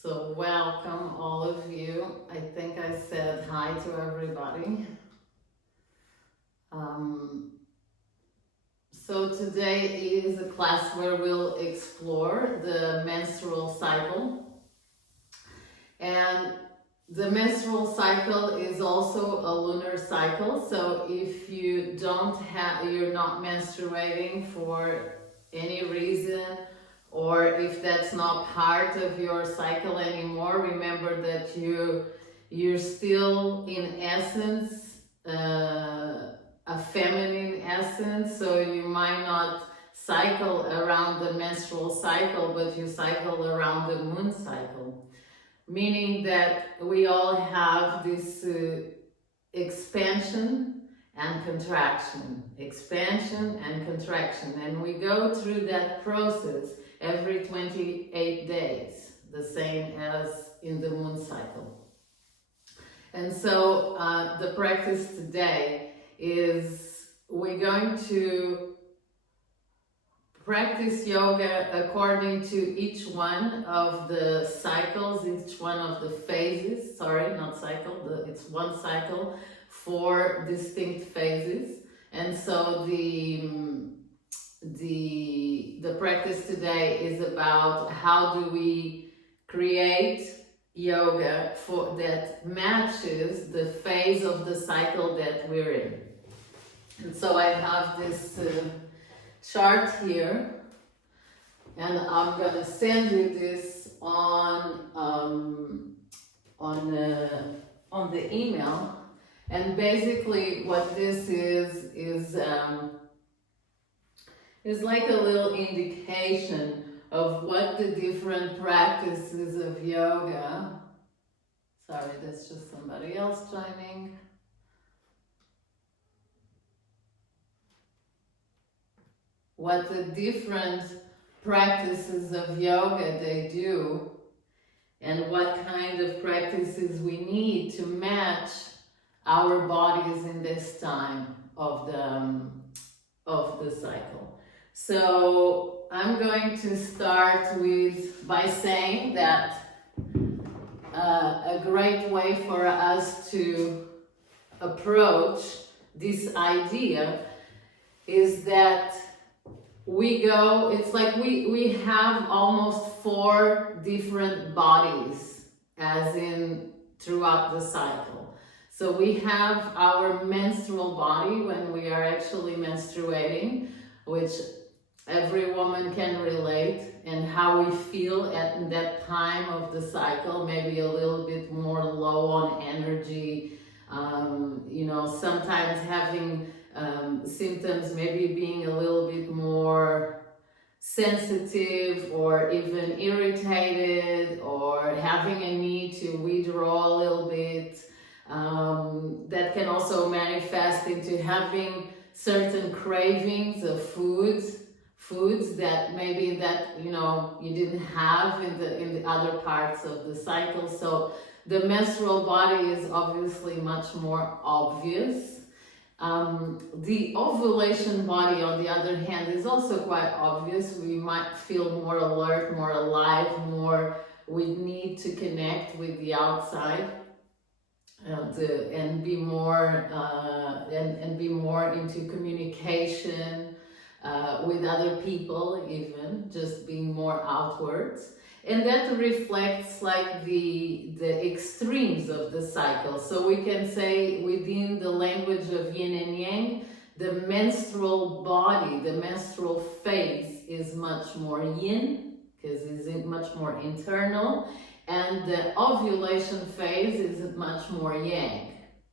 So welcome all of you. I think I said hi to everybody. Um, so today is a class where we'll explore the menstrual cycle. And the menstrual cycle is also a lunar cycle. So if you're not menstruating for any reason, or if that's not part of your cycle anymore, remember that you're still in essence a feminine essence, so you might not cycle around the menstrual cycle, but you cycle around the moon cycle, meaning that we all have this expansion and expansion and contraction, and we go through that process every 28 days, the same as in the moon cycle. And so the practice today is we're going to practice yoga according to each one of the cycles, each one of the phases, it's one cycle, 4 distinct phases. And so the practice today is about how do we create yoga that matches the phase of the cycle that we're in. And so I have this chart here, and I'm gonna send you this on the email. And basically, what this is like a little indication of what the different practices of yoga. Sorry, that's just somebody else chiming. What the different practices of yoga they do, and what kind of practices we need to match our bodies in this time of the cycle. So I'm going to start by saying that a great way for us to approach this idea is that it's like we have almost 4 different bodies as in throughout the cycle. So we have our menstrual body when we are actually menstruating, which every woman can relate, and how we feel at that time of the cycle, maybe a little bit more low on energy, sometimes having symptoms, maybe being a little bit more sensitive or even irritated, or having a need to withdraw a little bit. That can also manifest into having certain cravings of foods that maybe you didn't have in the other parts of the cycle. So the menstrual body is obviously much more obvious. The ovulation body, on the other hand, is also quite obvious. We might feel more alert, more alive, more with need to connect with the outside, and be more into communication with other people, even just being more outwards. And that reflects like the extremes of the cycle. So we can say, within the language of yin and yang, the menstrual body, the menstrual phase is much more yin, because it's much more internal, and the ovulation phase is much more yang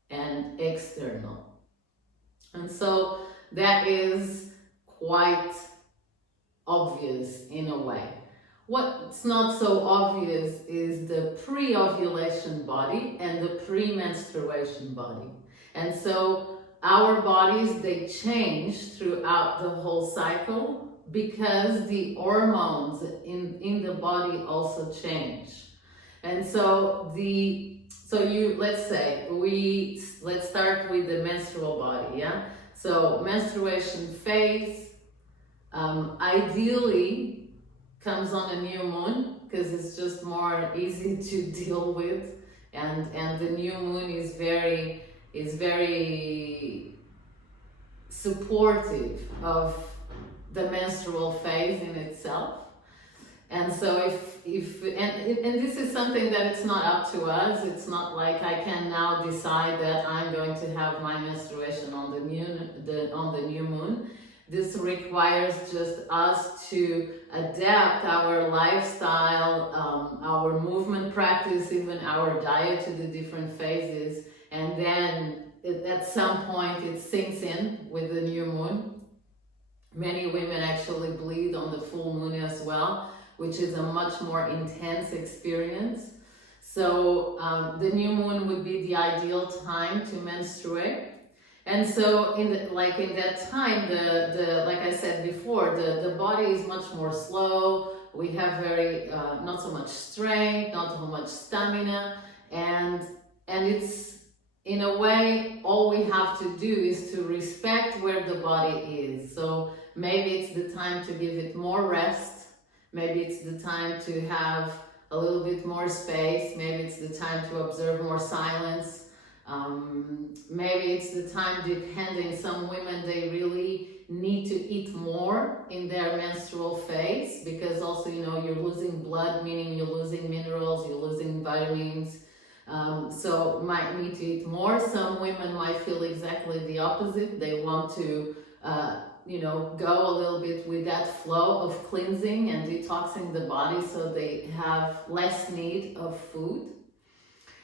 and external. And so that is quite obvious in a way. What's not so obvious is the pre-ovulation body and the pre-menstruation body. And so our bodies, they change throughout the whole cycle because the hormones in the body also change. And so let's start with the menstrual body, yeah? So menstruation phase, ideally comes on a new moon, because it's just more easy to deal with, and the new moon is very supportive of the menstrual phase in itself. And so and this is something that it's not up to us. It's not like I can now decide that I'm going to have my menstruation on the new moon. This requires just us to adapt our lifestyle, our movement practice, even our diet to the different phases, and then at some point it sinks in with the new moon. Many women actually bleed on the full moon as well, which is a much more intense experience. So the new moon would be the ideal time to menstruate. And so in that time, like I said before, the body is much more slow. We have very not so much strength, not so much stamina, and it's, in a way, all we have to do is to respect where the body is. So maybe it's the time to give it more rest. Maybe it's the time to have a little bit more space. Maybe it's the time to observe more silence. Maybe it's the time, depending, some women, they really need to eat more in their menstrual phase, because also, you're losing blood, meaning you're losing minerals, you're losing vitamins. So might need to eat more. Some women might feel exactly the opposite. They want to, go a little bit with that flow of cleansing and detoxing the body, so they have less need of food.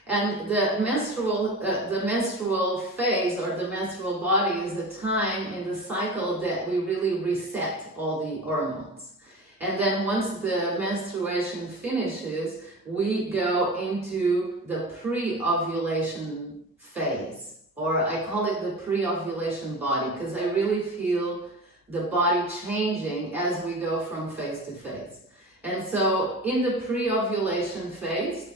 And the menstrual phase, or the menstrual body, is a time in the cycle that we really reset all the hormones. And then once the menstruation finishes, we go into the pre-ovulation phase, or I call it the pre-ovulation body, because I really feel the body changing as we go from phase to phase. And so in the pre-ovulation phase,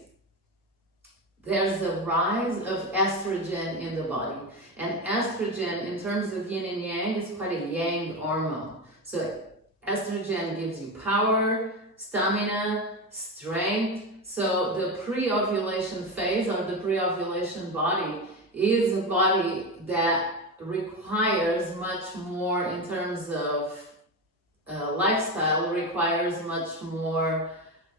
there's a rise of estrogen in the body. And estrogen, in terms of yin and yang, is quite a yang hormone. So estrogen gives you power, stamina, strength. So the pre-ovulation phase, or the pre-ovulation body, is a body that requires much more in terms of lifestyle, requires much more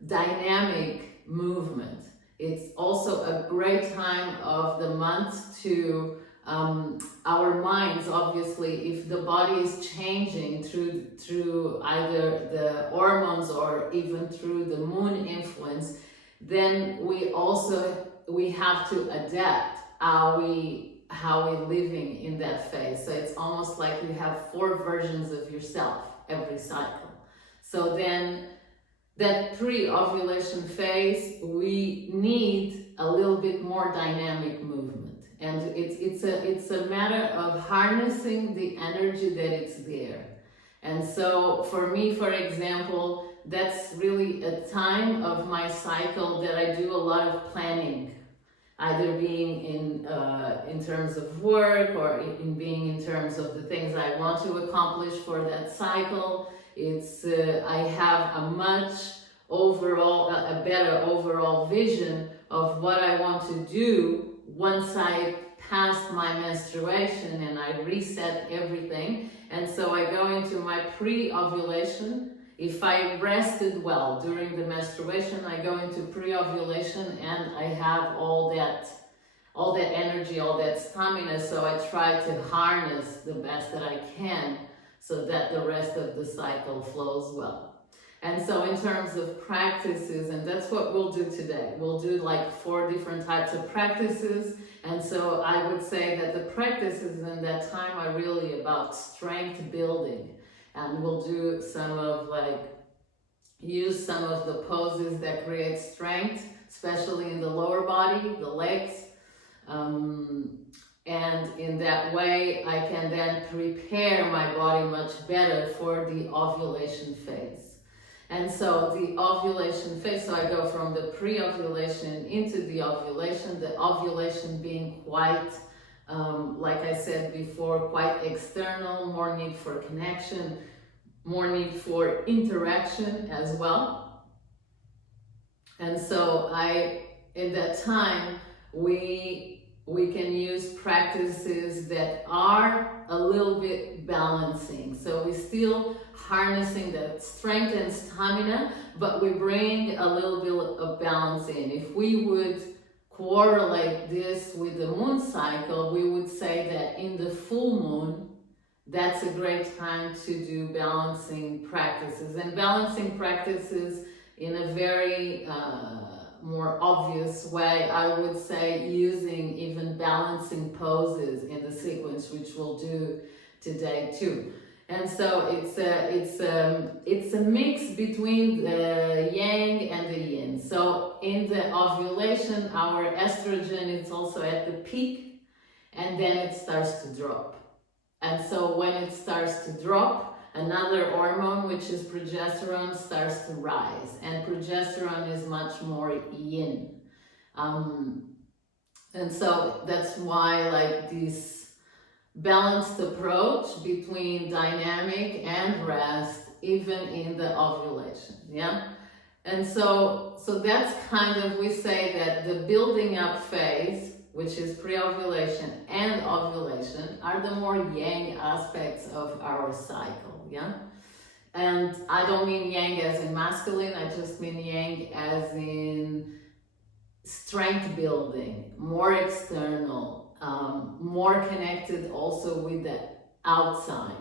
dynamic movement. It's also a great time of the month to our minds, obviously, if the body is changing through either the hormones or even through the moon influence, then we have to adapt how we're living in that phase. So it's almost like you have 4 versions of yourself every cycle. So then that pre-ovulation phase, we need a little bit more dynamic movement. And it's a matter of harnessing the energy that it's there. And so for me, for example, that's really a time of my cycle that I do a lot of planning, either being in terms of work, or in terms of the things I want to accomplish for that cycle. It's I have a better overall vision of what I want to do once I pass my menstruation and I reset everything. And so I go into my pre-ovulation. If I rested well during the menstruation, I go into pre-ovulation and I have all that energy, all that stamina. So I try to harness the best that I can so that the rest of the cycle flows well. And so in terms of practices, and that's what we'll do today. We'll do like 4 different types of practices. And so I would say that the practices in that time are really about strength building. And we'll do use some of the poses that create strength, especially in the lower body, the legs. And in that way, I can then prepare my body much better for the ovulation phase. And so the ovulation phase, so I go from the pre-ovulation into the ovulation being quite, like I said before, quite external, more need for connection, more need for interaction as well. And so in that time, we can use practices that are a little bit balancing. So we're still harnessing that strength and stamina, but we bring a little bit of balance in. If we would correlate this with the moon cycle, we would say that in the full moon, that's a great time to do balancing practices. And balancing practices in a very more obvious way, I would say using even balancing poses in the sequence, which we'll do today too. And so it's a mix between the yang and the yin. So in the ovulation, our estrogen is also at the peak, and then it starts to drop. And so when it starts to drop, another hormone, which is progesterone, starts to rise. And progesterone is much more yin. And so that's why like this balanced approach between dynamic and rest, even in the ovulation, yeah? And so that's kind of, we say that the building up phase, which is pre-ovulation and ovulation, are the more yang aspects of our cycle, yeah? And I don't mean yang as in masculine, I just mean yang as in strength building, more external, more connected also with the outside.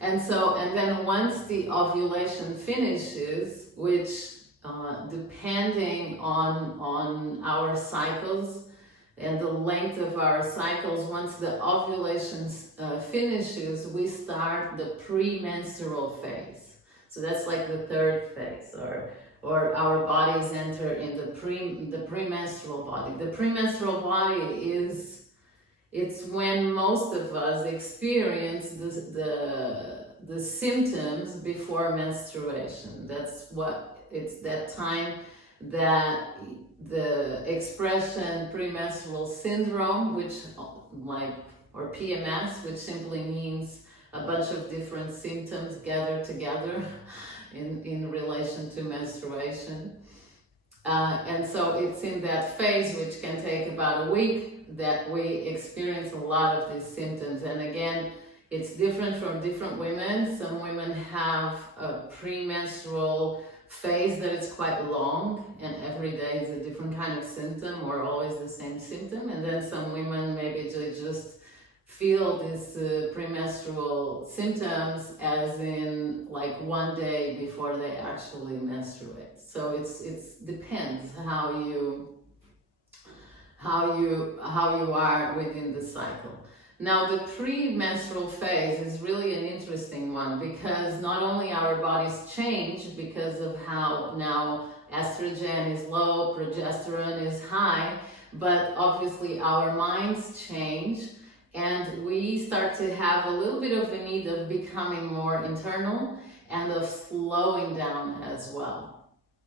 And then once the ovulation finishes, which depending on our cycles and the length of our cycles, once the ovulation finishes, we start the premenstrual phase. So that's like the third phase, or our bodies enter in the premenstrual body. The premenstrual body it's when most of us experience the symptoms before menstruation. It's that time that the expression premenstrual syndrome, or PMS, which simply means a bunch of different symptoms gathered together in relation to menstruation. And so it's in that phase, which can take about a week, that we experience a lot of these symptoms. And again, it's different from different women. Some women have a premenstrual phase that is quite long, and every day is a different kind of symptom or always the same symptom. And then some women, maybe they just feel these premenstrual symptoms as in like one day before they actually menstruate. So it's depends how you are within the cycle. Now the premenstrual phase is really an interesting one, because not only our bodies change because of how now estrogen is low, progesterone is high, but obviously our minds change, and we start to have a little bit of a need of becoming more internal and of slowing down as well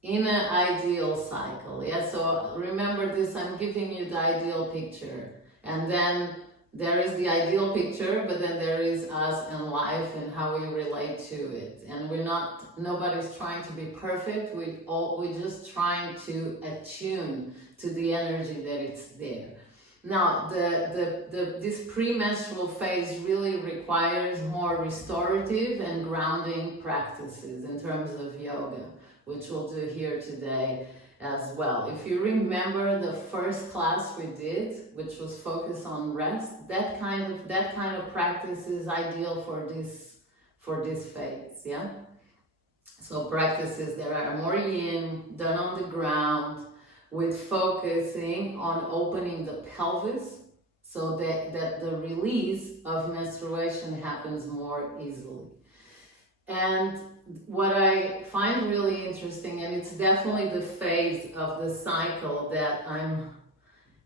in an ideal cycle. Yeah, so remember this, I'm giving you the ideal picture, and then there is the ideal picture, but then there is us in life and how we relate to it. And nobody's trying to be perfect. We're just trying to attune to the energy that it's there. Now, this premenstrual phase really requires more restorative and grounding practices in terms of yoga, which we'll do here today as well. If you remember the first class we did, which was focused on rest, that kind of practice is ideal for this phase, yeah? So practices that are more yin, done on the ground, with focusing on opening the pelvis, so that the release of menstruation happens more easily. And what I find really interesting, and it's definitely the phase of the cycle that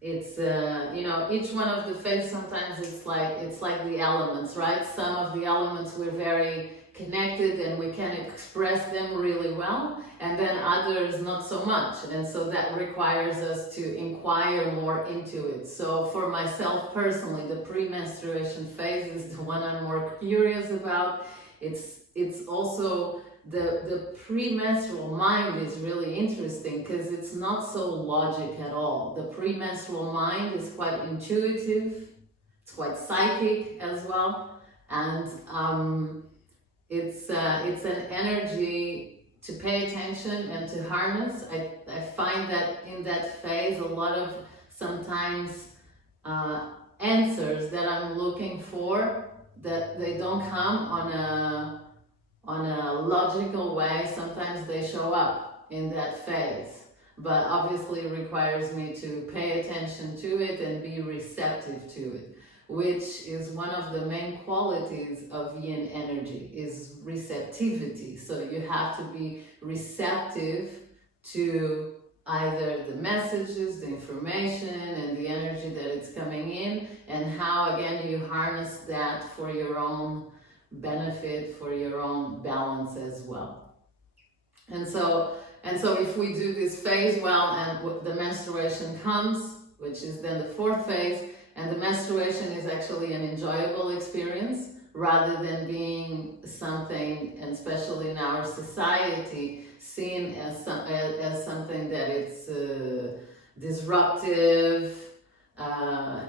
each one of the phases, sometimes it's like the elements, right? Some of the elements we're very connected and we can express them really well, and then others not so much. And so that requires us to inquire more into it. So for myself personally, the premenstruation phase is the one I'm more curious about. It's also the premenstrual mind is really interesting because it's not so logic at all. The premenstrual mind is quite intuitive, it's quite psychic as well, and it's an energy to pay attention and to harness. I find that in that phase, a lot of sometimes answers that I'm looking for, that they don't come on a logical way. Sometimes they show up in that phase, but obviously it requires me to pay attention to it and be receptive to it, which is one of the main qualities of yin energy, is receptivity. So you have to be receptive to either the messages, the information, and the energy that it's coming in, and how again you harness that for your own benefit, for your own balance as well. And so if we do this phase well, and the menstruation comes, which is then the fourth phase, and the menstruation is actually an enjoyable experience rather than being something, and especially in our society, seen as something that it's disruptive,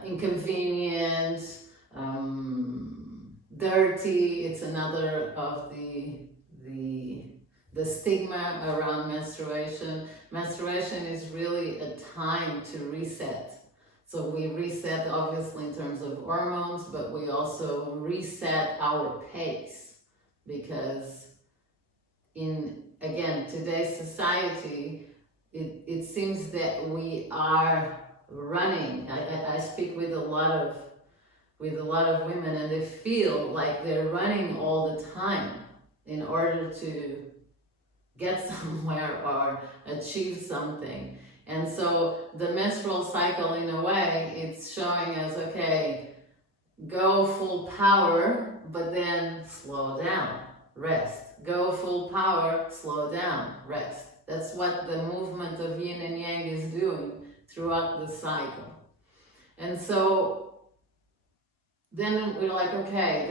inconvenient, dirty. It's another of the stigma around menstruation. Menstruation is really a time to reset. So we reset obviously in terms of hormones, but we also reset our pace, because in, again, today's society, it seems that we are running. I speak with a lot of women, and they feel like they're running all the time in order to get somewhere or achieve something. And so the menstrual cycle, in a way, it's showing us, okay, go full power, but then slow down, rest. Go full power, slow down, rest. That's what the movement of yin and yang is doing throughout the cycle. And so then we're like, okay,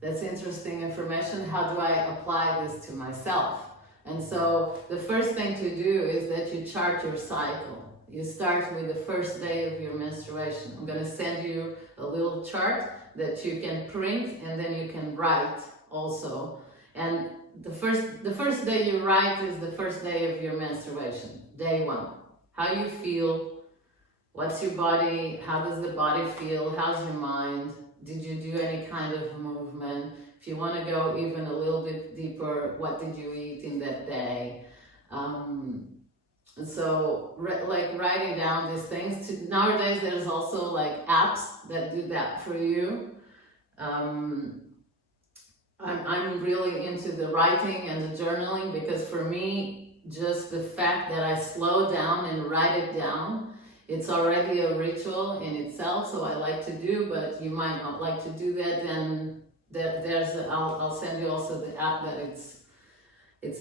that's interesting information. How do I apply this to myself? And so the first thing to do is that you chart your cycle. You start with the first day of your menstruation. I'm going to send you a little chart that you can print, and then you can write also. And the first day you write is the first day of your menstruation, day one. How you feel, what's your body, how does the body feel, how's your mind, did you do any kind of movement? If you want to go even a little bit deeper, what did you eat in that day? So like writing down these things. Nowadays there's also like apps that do that for you. I'm really into the writing and the journaling, because for me, just the fact that I slow down and write it down, it's already a ritual in itself. So I like to do, but you might not like to do that. Then I'll send you also the app that it's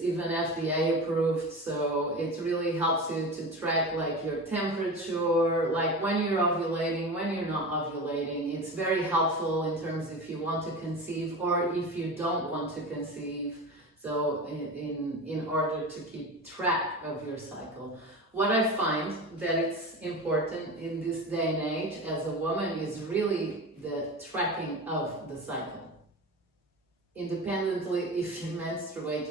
even FDA approved, so it really helps you to track like your temperature, like when you're ovulating, when you're not ovulating. It's very helpful in terms if you want to conceive or if you don't want to conceive. So in order to keep track of your cycle. What I find that it's important in this day and age as a woman is really the tracking of the cycle. Independently if you menstruate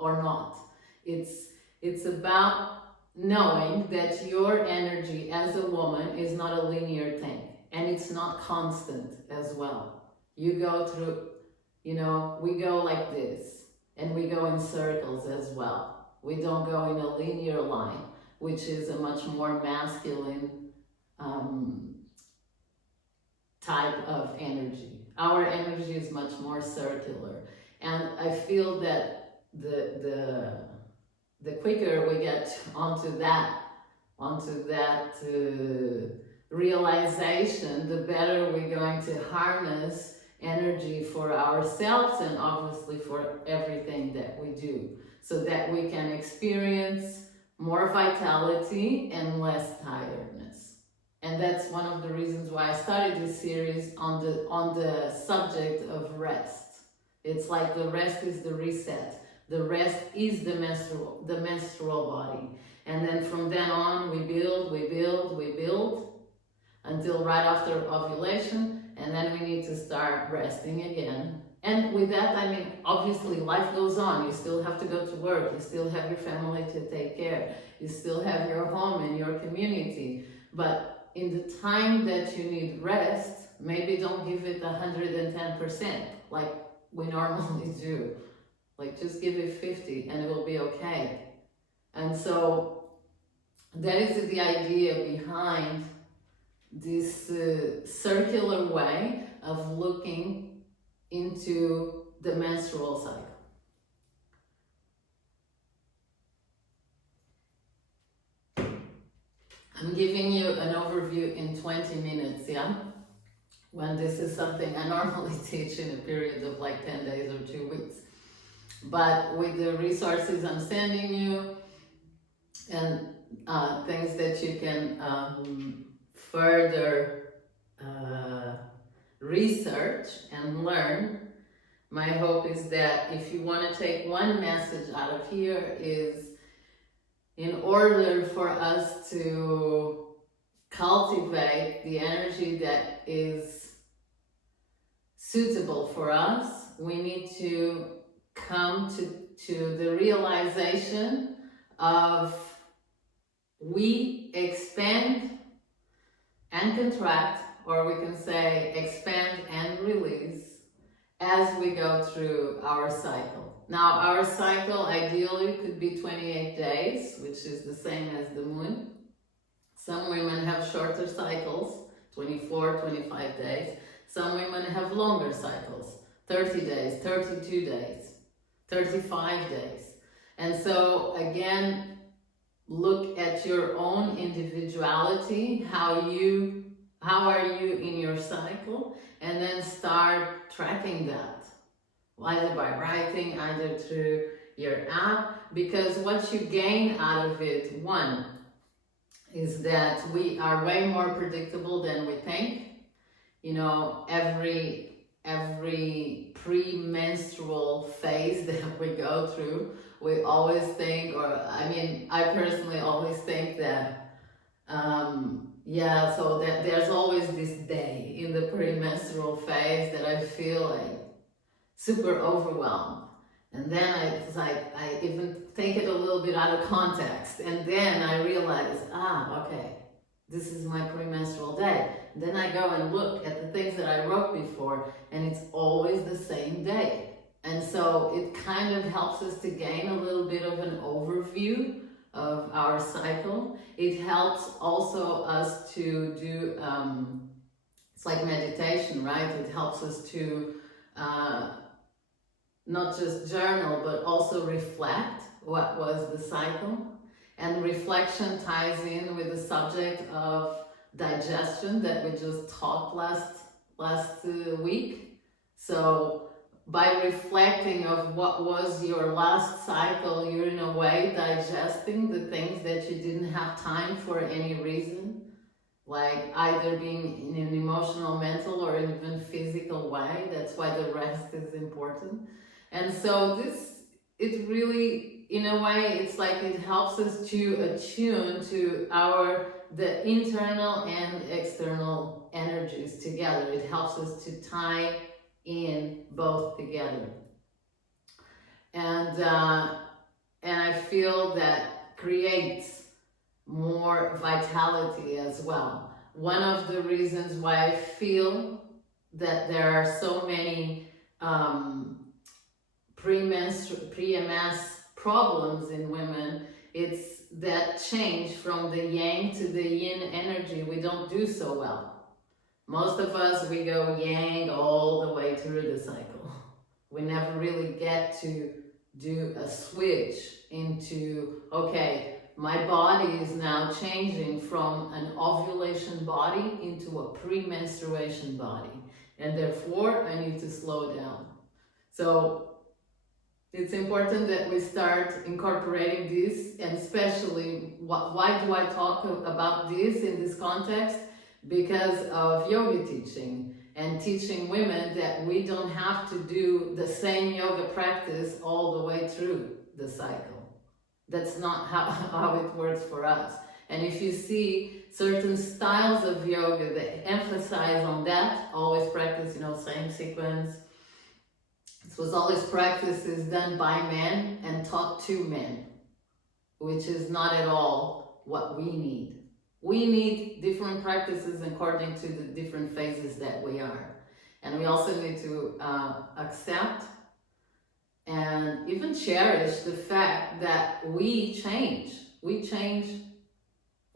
or not. It's about knowing that your energy as a woman is not a linear thing, and it's not constant as well. You go through, we go like this, and we go in circles as well. We don't go in a linear line, which is a much more masculine type of energy. Our energy is much more circular, and I feel that the quicker we get onto that realization, the better we're going to harness energy for ourselves and obviously for everything that we do, so that we can experience more vitality and less tiredness. And that's one of the reasons why I started this series on the subject of rest. It's like the rest is the reset. The rest is the menstrual body. And then from then on, we build until right after ovulation, and then we need to start resting again. And with that, I mean, obviously life goes on. You still have to go to work, you still have your family to take care, you still have your home and your community. But in the time that you need rest, maybe don't give it 110% like we normally do. Like just give it 50 and it will be okay. And so that is the idea behind this circular way of looking into the menstrual cycle. I'm giving you an overview in 20 minutes, yeah? When this is something I normally teach in a period of like 10 days or 2 weeks. But with the resources I'm sending you and things that you can further research and learn, my hope is that if you want to take one message out of here is, in order for us to cultivate the energy that is suitable for us, we need to come to the realization of we expand and contract, or we can say expand and release as we go through our cycle. Now, our cycle ideally could be 28 days, which is the same as the moon. Some women have shorter cycles, 24, 25 days. Some women have longer cycles, 30 days, 32 days, 35 days. And so again, look at your own individuality, how are you in your cycle, and then start tracking that, either by writing, either through your app, because what you gain out of it, one, is that we are way more predictable than we think. You know, every premenstrual phase that we go through, we always think, or I mean, I personally always think that, so that there's always this day in the premenstrual phase that I feel like super overwhelmed. And then I even take it a little bit out of context. And then I realize, okay, this is my premenstrual day. And then I go and look at the things that I wrote before, and it's always the same day. And so it kind of helps us to gain a little bit of an overview of our cycle. It helps also us to do, it's like meditation, right? It helps us to not just journal, but also reflect what was the cycle. And reflection ties in with the subject of digestion that we just talked last week. So by reflecting of what was your last cycle, you're in a way digesting the things that you didn't have time for any reason, like either being in an emotional, mental, or even physical way. That's why the rest is important. And so it really, in a way, it's like it helps us to attune to the internal and external energies together. It helps us to tie in both together. And I feel that creates more vitality as well. One of the reasons why I feel that there are so many PMS problems in women, it's that change from the yang to the yin energy we don't do so well. Most of us, we go yang all the way through the cycle. We never really get to do a switch into, okay, my body is now changing from an ovulation body into a premenstruation body, and therefore I need to slow down. So it's important that we start incorporating this, and especially, why do I talk about this in this context? Because of yoga teaching and teaching women that we don't have to do the same yoga practice all the way through the cycle. That's not how it works for us. And if you see certain styles of yoga that emphasize on that, always practice, same sequence. This was always practices done by men and taught to men, which is not at all what we need. We need different practices according to the different phases that we are. And we also need to accept and even cherish the fact that we change. We change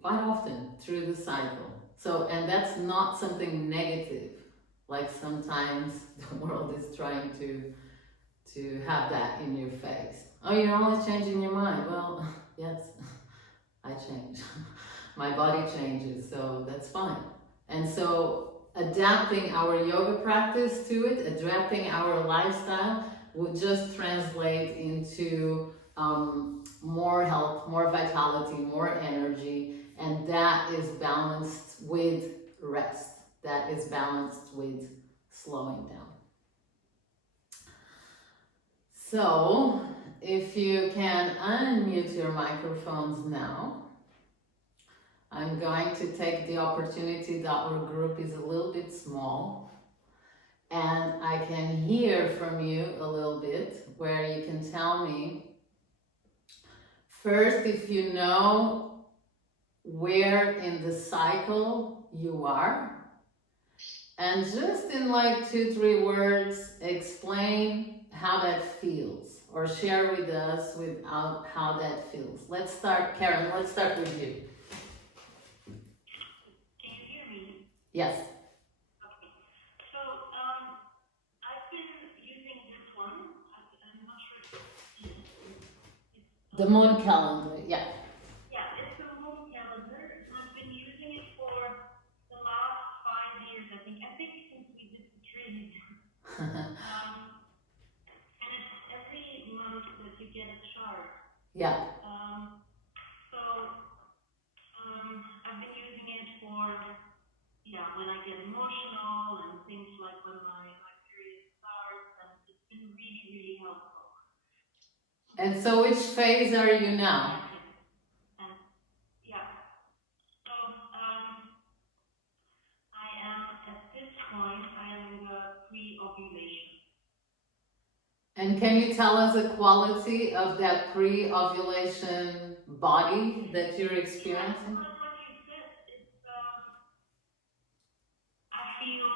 quite often through the cycle. So, and that's not something negative, like sometimes the world is trying to have that in your face. Oh, you're always changing your mind. Well, yes, I change. My body changes, so that's fine. And so adapting our yoga practice to it, adapting our lifestyle would just translate into more health, more vitality, more energy, and that is balanced with rest. That is balanced with slowing down. So, if you can unmute your microphones now, I'm going to take the opportunity that our group is a little bit small and I can hear from you a little bit, where you can tell me first if you know where in the cycle you are, and just in like 2-3 words explain how that feels, or share with us without how that feels. Let's start, Karen, let's start with you. Can you hear me? Yes. Okay. So, I've been using this one. I'm not sure if it's The moon calendar, yeah. Yeah, it's the moon calendar. I've been using it for the last 5 years, I think. I think since we did the training. And it's every month that you get a chart. Yeah. I've been using it for, when I get emotional and things like when my period starts, and it's been really, really helpful. And so which phase are you now? And so I am at this point, I am in the pre-ovulation. And can you tell us the quality of that pre-ovulation body that you're experiencing? Like what you said, it's I feel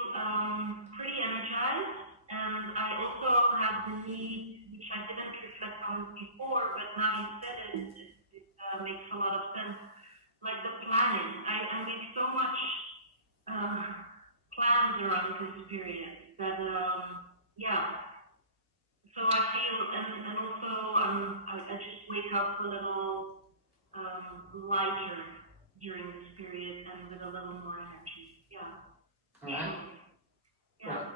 pretty energized, and I also have the need, which I didn't reflect on before, but now you said it makes a lot of sense. Like the planning, I make so much plans around this period that So I feel, and also I just wake up a little lighter during this period and with a little more energy. Yeah. All right. Yeah. Right.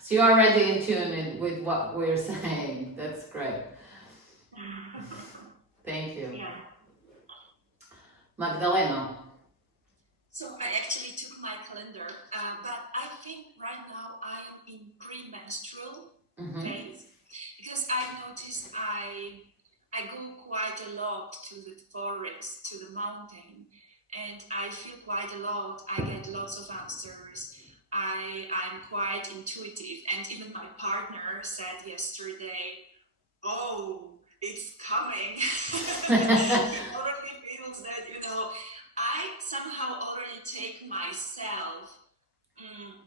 So you're already in tune with what we're saying. That's great. Thank you. Yeah. Magdalena. So I actually took my calendar, but I think right now I am in premenstrual phase, because I noticed I go quite a lot to the forest, to the mountain, and I feel quite a lot. I get lots of answers. I'm quite intuitive, and even my partner said yesterday, "Oh, it's coming." He already feels that, I somehow already take myself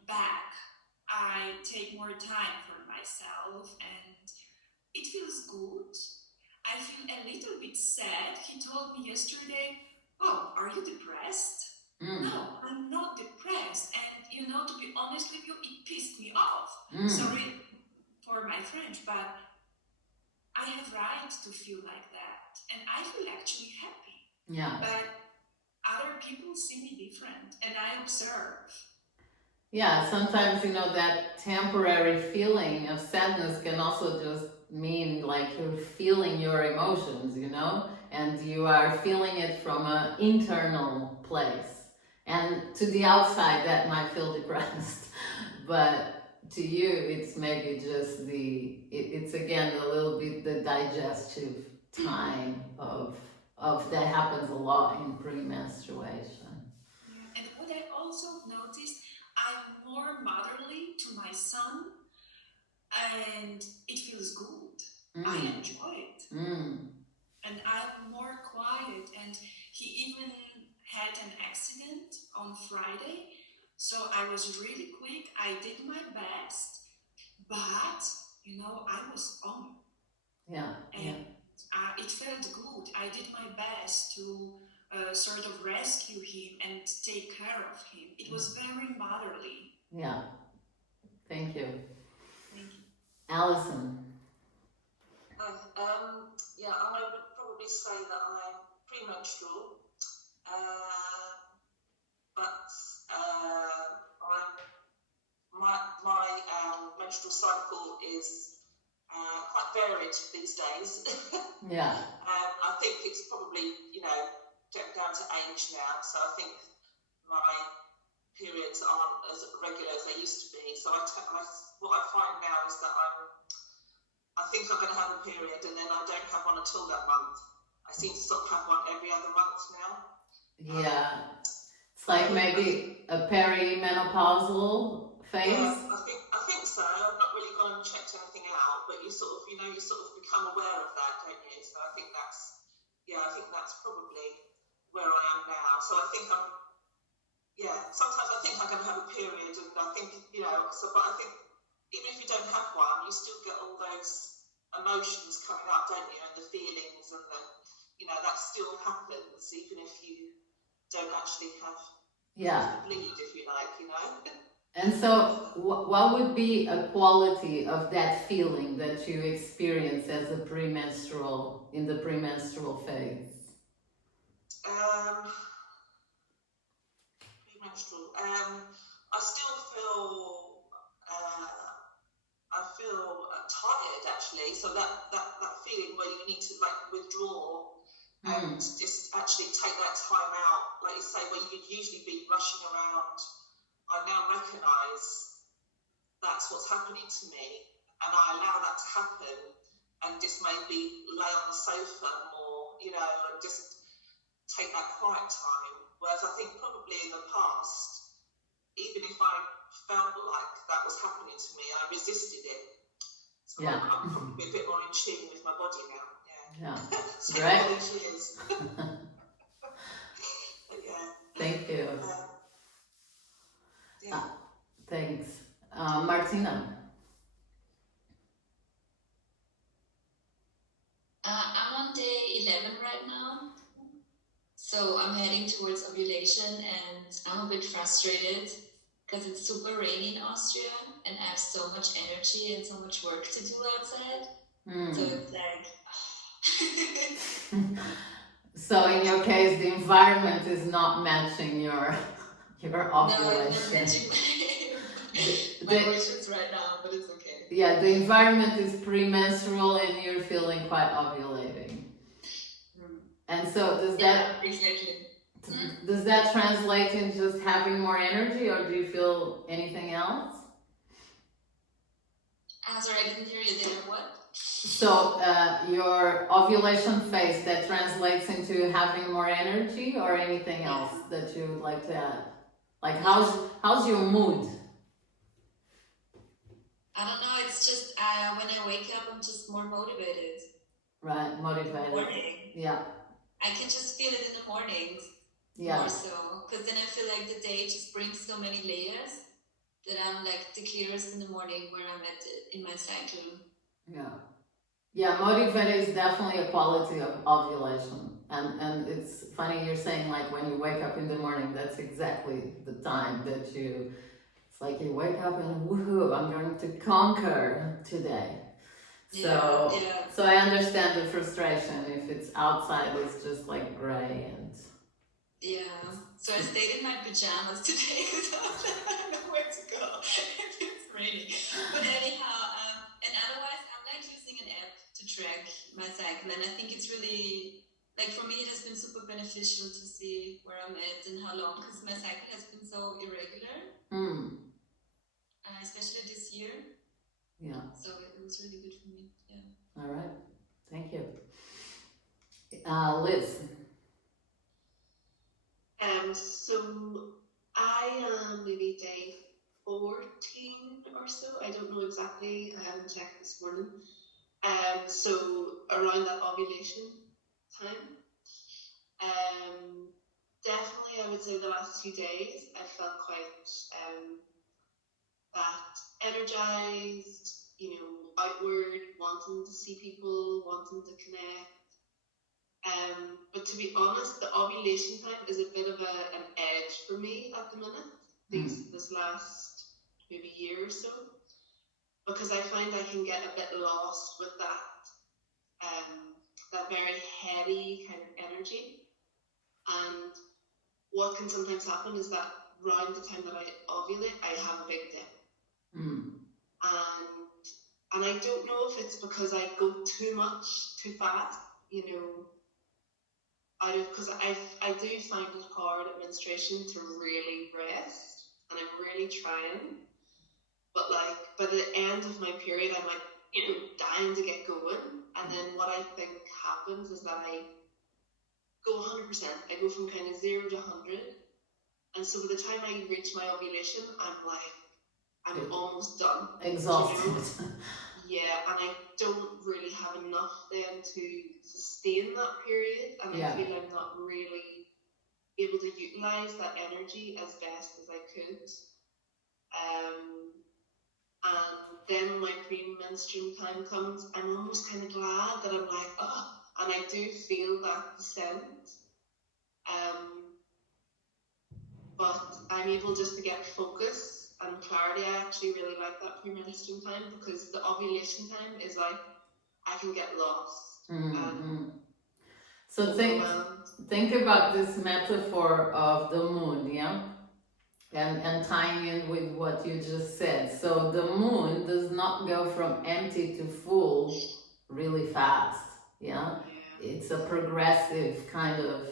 back. I take more time for myself, and it feels good. I feel a little bit sad. He told me yesterday, "Oh, are you depressed?" No, I'm not depressed. And, to be honest with you, it pissed me off. Sorry for my French, but I have right to feel like that. And I feel actually happy. Yeah. But other people see me different, and I observe. Yeah, sometimes, that temporary feeling of sadness can also just mean like you're feeling your emotions, and you are feeling it from an internal place. And to the outside, that might feel depressed. But to you, it's maybe just it's again a little bit the digestive time of that happens a lot in premenstruation. Yeah. And what I also noticed, I'm more motherly to my son, and it feels good. I Mm, enjoy it. mm, And I'm more quiet. And he even had an accident on Friday. So I was really quick. I did my best, but I was on. yeah, And yeah, it felt good. I did my best to sort of rescue him and take care of him. It was very motherly. yeah. Thank you. Thank you. Alison. Yeah, I would probably say that I'm premenstrual, but my menstrual cycle is quite varied these days. Yeah, I think it's probably down to age now. So I think my periods aren't as regular as they used to be. So what I find now is that I think I'm going to have a period, and then I don't have one until that month. I seem to sort of have one every other month now. yeah. It's like maybe a perimenopausal phase. Yeah, I think so. I've not really gone and checked anything out, but you sort of become aware of that, don't you? So I think that's probably where I am now. So I think sometimes I think I'm going to have a period, and I think but I think even if you don't have one, you still get all those emotions coming up, don't you? And the feelings and that still happens even if you don't actually have the bleed, if you like. And so, what would be a quality of that feeling that you experience as a premenstrual, in the premenstrual phase? Premenstrual. I still feel tired, actually. So that feeling where you need to withdraw and just actually take that time out, like you say, where you'd usually be rushing around. I now recognise that's what's happening to me, and I allow that to happen, and just maybe lay on the sofa more, and just take that quiet time. Whereas I think probably in the past, even if I felt like that was happening to me, I resisted it. So Yeah. I'm probably a bit more in tune with my body now. Yeah. So Right. all these years. But yeah. Thank you. Yeah. Thanks. Martina. I'm on day 11 right now, so I'm heading towards ovulation, and I'm a bit frustrated because it's super rainy in Austria, and I have so much energy and so much work to do outside. So it's like... So in your case, the environment is not matching your ovulation. No, it's not matching my wishes right now, but it's okay. Yeah, the environment is premenstrual and you're feeling quite ovulating. And so does that translate in just having more energy, or do you feel anything else? Sorry, I didn't hear you there. What? So your ovulation phase, that translates into having more energy, or anything else that you would like to add? Like how's your mood? I don't know, it's just when I wake up, I'm just more motivated. Right, motivated. Morning. Yeah. I can just feel it in the mornings. Yeah. More so, because then I feel like the day just brings so many layers that I'm like the clearest in the morning where I'm at in my cycle. Yeah. Yeah, motivated is definitely a quality of ovulation. And it's funny you're saying like when you wake up in the morning, that's exactly the time that it's like you wake up and woohoo, I'm going to conquer today. So I understand the frustration if it's outside, it's just like gray and... Yeah, so I stayed in my pajamas today because I don't know where to go if it's raining. But anyhow, and otherwise I'm like using an app to track my cycle, and I think it's really, like for me it has been super beneficial to see where I'm at and how long, because my cycle has been so irregular. especially this year. Yeah. So it was really good for me. Yeah. All right. Thank you. Liz. So I am maybe day 14 or so. I don't know exactly. I haven't checked this morning. So around that ovulation time. Definitely, I would say the last 2 days I felt quite that energized, outward, wanting to see people, wanting to connect. But to be honest, the ovulation time is a bit of an edge for me at the minute, this last maybe year or so, because I find I can get a bit lost with that very heady kind of energy. And what can sometimes happen is that around the time that I ovulate, I have a big dip. And I don't know if it's because I go too much, too fast, because I do find it hard at menstruation to really rest, and I'm really trying. But like by the end of my period, I'm like, dying to get going. And then what I think happens is that I go 100%. I go from kind of 0 to 100. And so by the time I reach my ovulation, I'm almost done. Exhausted. Yeah, and I don't really have enough then to sustain that period, and I feel I'm not really able to utilize that energy as best as I could. And then when my premenstrual time comes, I'm almost kind of glad that I'm like, oh, and I do feel that descent. But I'm able just to get focus and clarity. I actually really like that premenstrual time, because the ovulation time is like, I can get lost. So think about this metaphor of the moon, yeah? And tying in with what you just said. So the moon does not go from empty to full really fast, yeah? It's a progressive kind of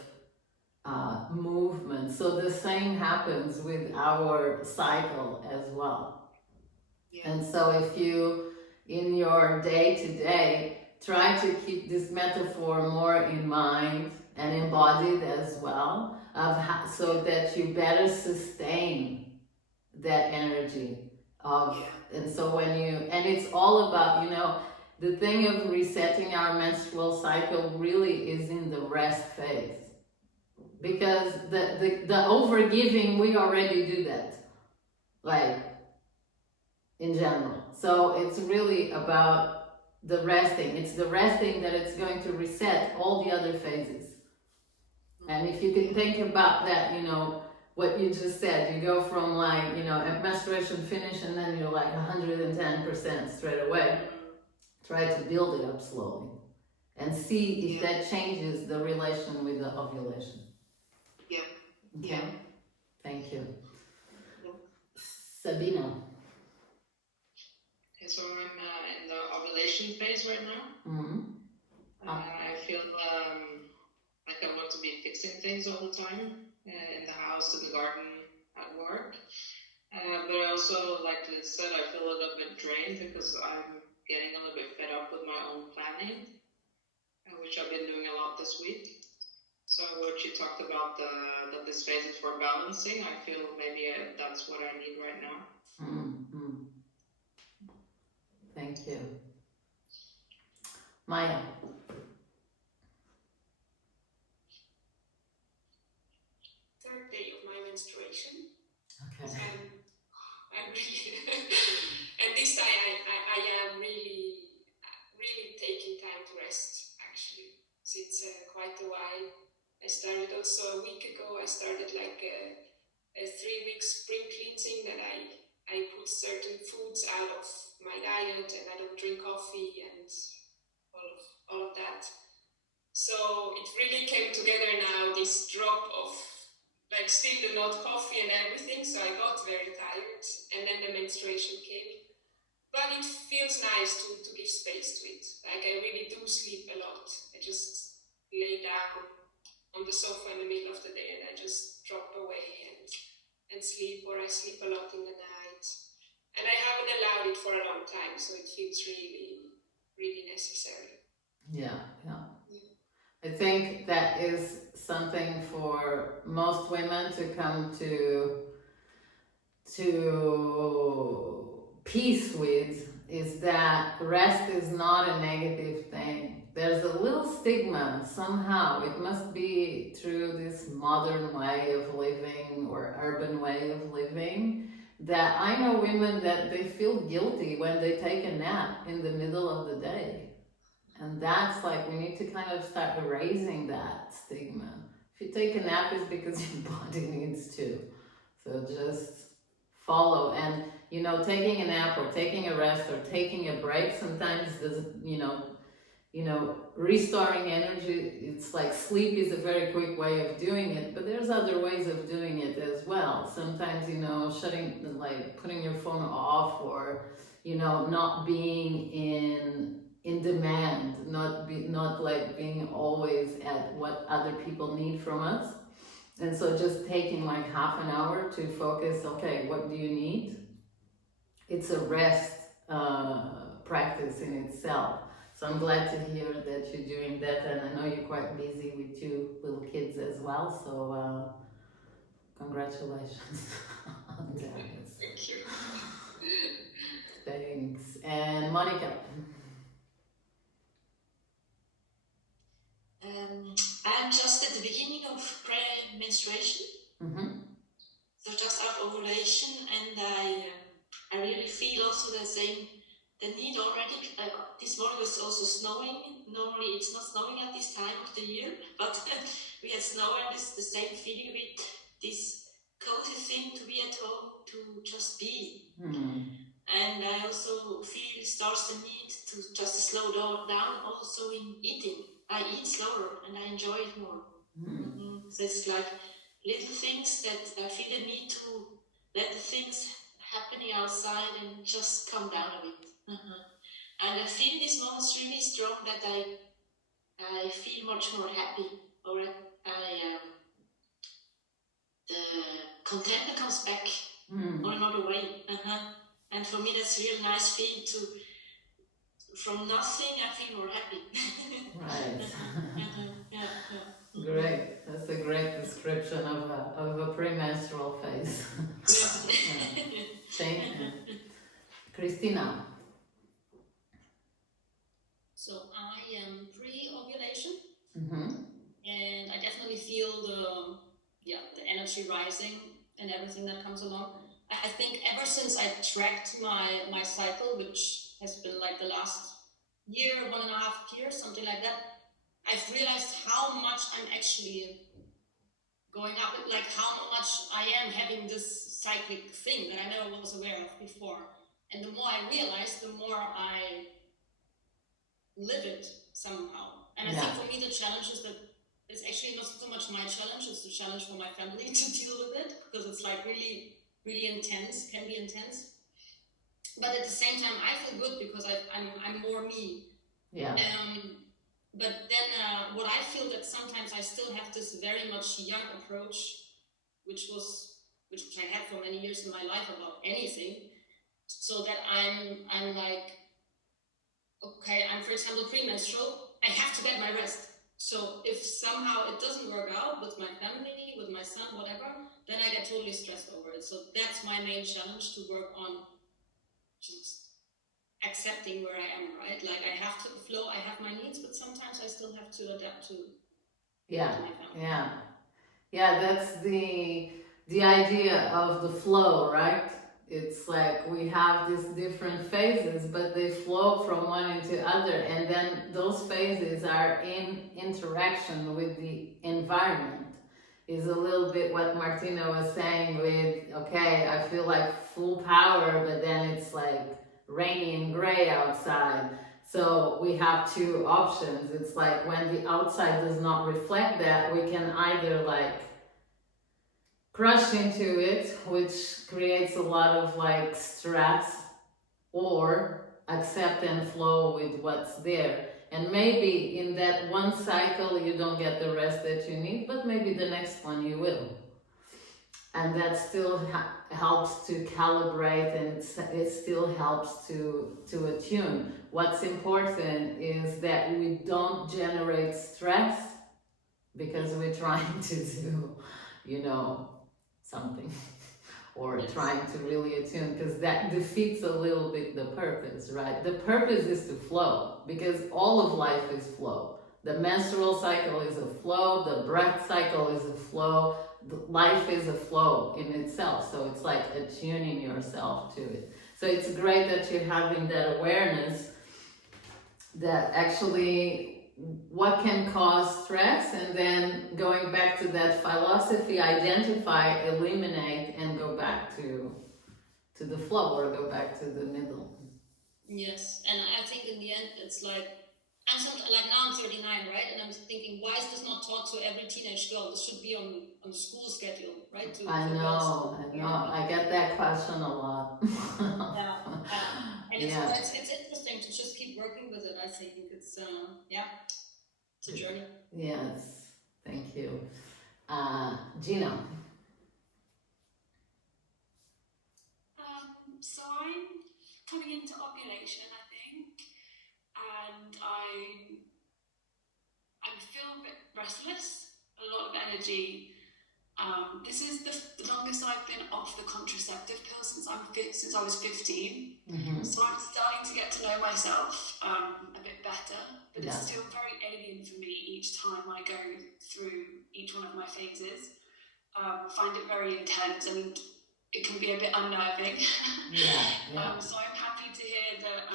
movement. So the same happens with our cycle as well. And so if you, in your day-to-day, try to keep this metaphor more in mind and embodied as well, so that you better sustain that energy and so and it's all about, the thing of resetting our menstrual cycle really is in the rest phase. Because the overgiving, we already do that, like, in general. So it's really about the resting. It's the resting that it's going to reset all the other phases. And if you can think about that, what you just said, you go from like, menstruation finish, and then you're like 110% straight away. Try to build it up slowly and see if that changes the relation with the ovulation. Okay. Thank you. Sabina. Okay, so I'm in the ovulation phase right now. I feel like I want to be fixing things all the time, in the house, in the garden, at work. But I also, like Liz said, I feel a little bit drained because I'm getting a little bit fed up with my own planning, which I've been doing a lot this week. So what you talked about, that this phase is for balancing, I feel maybe that's what I need right now. Thank you. Maya. Third day of my menstruation. Okay. I'm really, and this time I am really taking time to rest, actually, since quite a while. I started also a week ago. I started like a 3-week spring cleansing, that I put certain foods out of my diet, and I don't drink coffee and all of that. So it really came together now, this drop of like still the not coffee and everything. So I got very tired, and then the menstruation came. But it feels nice to give space to it. Like I really do sleep a lot. I just lay down on the sofa in the middle of the day, and I just drop away and sleep, or I sleep a lot in the night. And I haven't allowed it for a long time, so it feels really, really necessary. Yeah. I think that is something for most women to come to peace with, is that rest is not a negative thing. There's a little stigma somehow. It must be through this modern way of living or urban way of living that I know women that they feel guilty when they take a nap in the middle of the day. And that's like, we need to kind of start erasing that stigma. If you take a nap, it's because your body needs to. So just follow. And, you know, taking a nap or taking a rest or taking a break sometimes doesn't, you know, restoring energy, it's like sleep is a very quick way of doing it, but there's other ways of doing it as well. Sometimes, you know, putting your phone off, or, you know, not being in demand, not like being always at what other people need from us. And so just taking like half an hour to focus, okay, what do you need? It's a rest practice in itself. So I'm glad to hear that you're doing that, and I know you're quite busy with 2 little kids as well, so congratulations on that. Thank you. Thanks. And Monica? I'm just at the beginning of pre-menstruation, so just after ovulation, and I really feel also the need already. This morning was also snowing. Normally it's not snowing at this time of the year, but we had snow, and it's the same feeling with this cozy thing to be at home, to just be. And I also feel starts the need to just slow down also in eating. I eat slower and I enjoy it more. So it's like little things that I feel the need to let the things happening outside and just calm down a bit. And I feel this moment's really strong, that I feel much more happy, or the contentment comes back on another way. And for me, that's a real nice feeling to, from nothing, I feel more happy. Right. Great. That's a great description of a premenstrual phase. Thank you. Christina? So I am pre-ovulation, and I definitely feel the energy rising and everything that comes along. I think ever since I tracked my cycle, which has been like the last year, 1.5 years, something like that, I've realized how much I'm actually going up, like how much I am having this cyclic thing that I never was aware of before. And the more I realize, the more I live it somehow. And I think for me the challenge is that it's actually not so much my challenge, it's the challenge for my family to deal with it, because it's like really, really intense, can be intense. But at the same time, I feel good because I'm more me. Yeah. But then what I feel that sometimes I still have this very much young approach, which I had for many years in my life about anything, so that I'm like, okay, I'm for example premenstrual, I have to get my rest. So if somehow it doesn't work out with my family, with my son, whatever, then I get totally stressed over it. So that's my main challenge, to work on just accepting where I am, right? Like I have to flow, I have my needs, but sometimes I still have to adapt to my family. Yeah, that's the idea of the flow, right? It's like we have these different phases, but they flow from one into other, and then those phases are in interaction with the environment. Is a little bit what Martina was saying with, okay, I feel like full power, but then it's like rainy and gray outside. So we have 2 options. It's like when the outside does not reflect that, we can either like crush into it, which creates a lot of like stress, or accept and flow with what's there. And maybe in that one cycle you don't get the rest that you need, but maybe the next one you will. and that still helps to calibrate, and it still helps to attune. What's important is that we don't generate stress because we're trying to do, you know, something or trying to really attune, because that defeats a little bit the purpose, right? The purpose is to flow, because all of life is flow. The menstrual cycle is a flow, the breath cycle is a flow, life is a flow in itself. So it's like attuning yourself to it. So it's great that you're having that awareness that actually what can cause stress, and then going back to that philosophy, identify, eliminate, and go back to the flow, or go back to the middle. Yes, and I think in the end it's like, now I'm 39, right? And I'm thinking, why is this not taught to every teenage girl? This should be on the school schedule, right? I know. I get that question a lot. Yeah. And Yeah. it's interesting to just keep working with it. I think it's it's a journey. Yes, thank you. Gina. So I'm coming into ovulation, I think, and I feel a bit restless, a lot of energy. This is the longest I've been off the contraceptive pill since I was 15. Mm-hmm. So I'm starting to get to know myself a bit better, but Yeah. it's still very alien for me each time I go through each one of my phases. Find it very intense, and it can be a bit unnerving. Yeah. So I'm happy to hear that.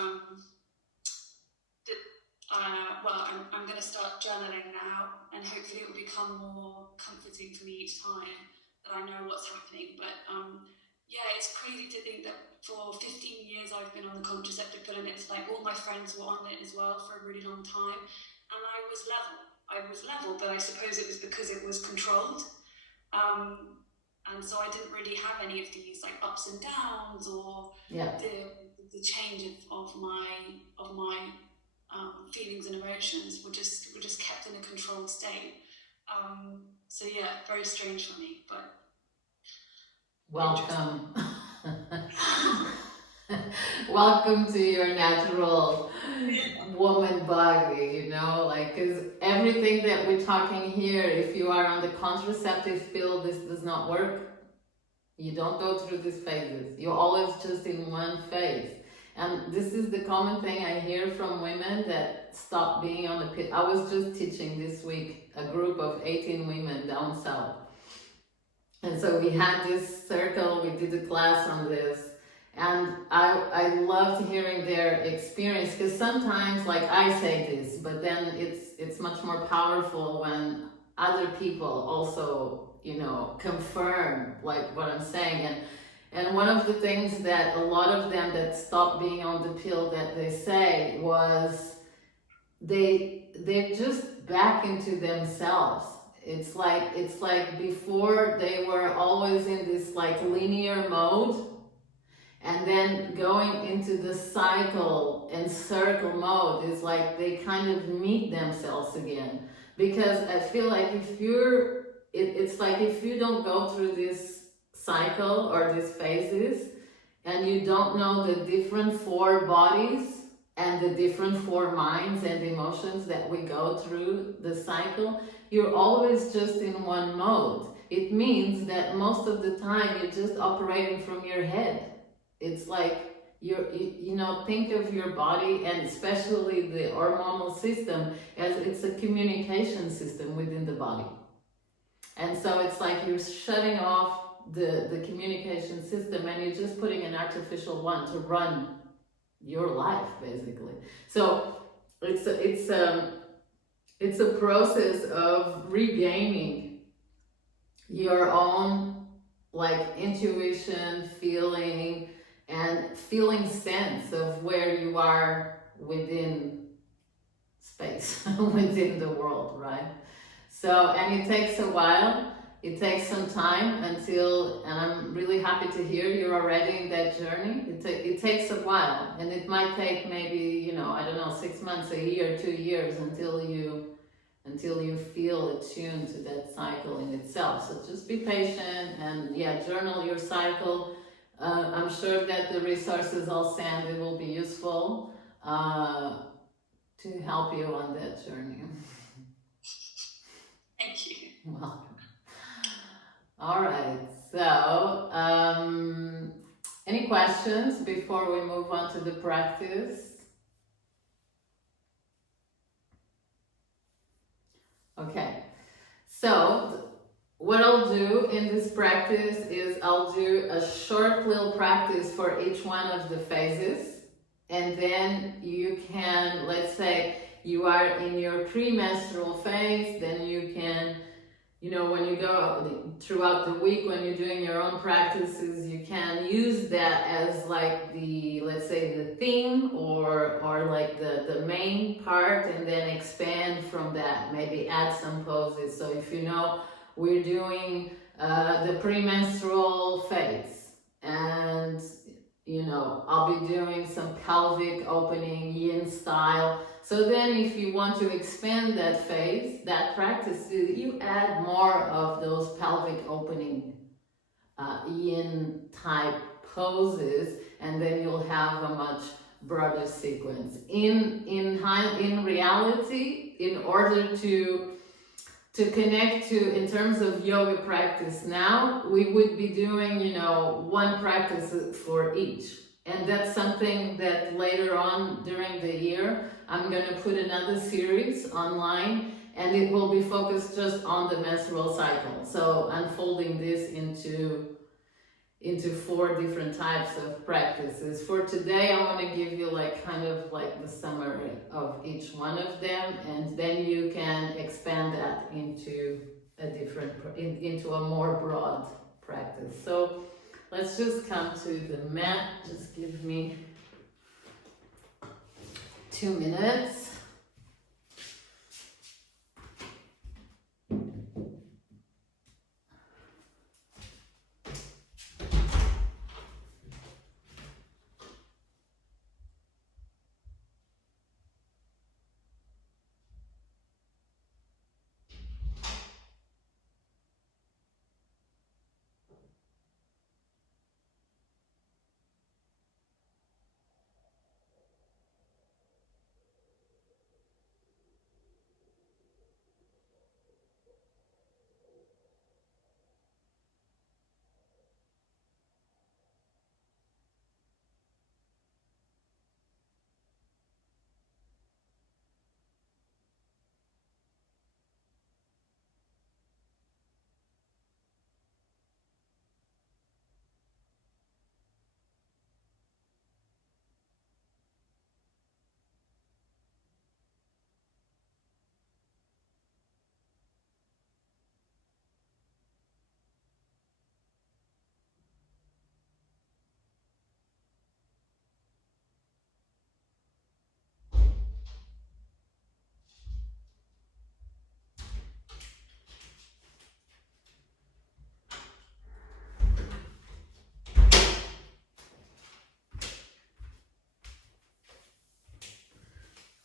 I'm going to start journaling now, and hopefully it will become more comforting for me each time that I know what's happening. But it's crazy to think that for 15 years I've been on the contraceptive pill, and it's like all my friends were on it as well for a really long time, and I was level, but I suppose it was because it was controlled. And so I didn't really have any of these like ups and downs, or the change of my feelings and emotions were just kept in a controlled state. So very strange for me, but welcome. Welcome to your natural woman body, you know, like, because everything that we're talking here, if you are on the contraceptive pill, this does not work. You don't go through these phases. You're always just in one phase. And this is the common thing I hear from women that stop being on the pill. I was just teaching this week a group of 18 women down south. And so we had this circle, we did a class on this. And I loved hearing their experience, because sometimes, like, I say this, but then it's much more powerful when other people also, you know, confirm like what I'm saying. And one of the things that a lot of them that stopped being on the pill that they say was they're just back into themselves. It's like before they were always in this like linear mode, and then going into the cycle and circle mode is like they kind of meet themselves again. Because I feel like it's like if you don't go through this cycle or these phases, and you don't know the different 4 bodies and the different 4 minds and emotions that we go through the cycle, you're always just in one mode. It means that most of the time you're just operating from your head. It's like you know, think of your body, and especially the hormonal system, as it's a communication system within the body. And so it's like you're shutting off the communication system, and you're just putting an artificial one to run your life, basically. So it's a process of regaining your own like intuition, feeling sense of where you are within space, within the world, right? So, and it takes a while. It takes some time and I'm really happy to hear you're already in that journey. It takes a while, and it might take maybe, 6 months, a year, 2 years until you until you feel attuned to that cycle in itself. So just be patient and journal your cycle. I'm sure that the resources I'll send it will be useful to help you on that journey. Thank you. Welcome. All right, so any questions before we move on to the practice? Okay, so what I'll do in this practice is I'll do a short little practice for each one of the phases, and then you can, let's say you are in your premenstrual phase, then you can, when you go throughout the week, when you're doing your own practices, you can use that as like the, let's say the theme or like the main part, and then expand from that, maybe add some poses. So if we're doing the premenstrual phase, and I'll be doing some pelvic opening yin style. So then if you want to expand that phase, that practice, you add more of those pelvic opening yin type poses, and then you'll have a much broader sequence. In reality, in order to connect to, in terms of yoga practice now, we would be doing, one practice for each. And that's something that later on during the year, I'm going to put another series online, and it will be focused just on the menstrual cycle. So unfolding this into 4 different types of practices. For today, I want to give you kind of the summary of each one of them, and then you can expand that into into a more broad practice. So let's just come to the mat. Just give me 2 minutes.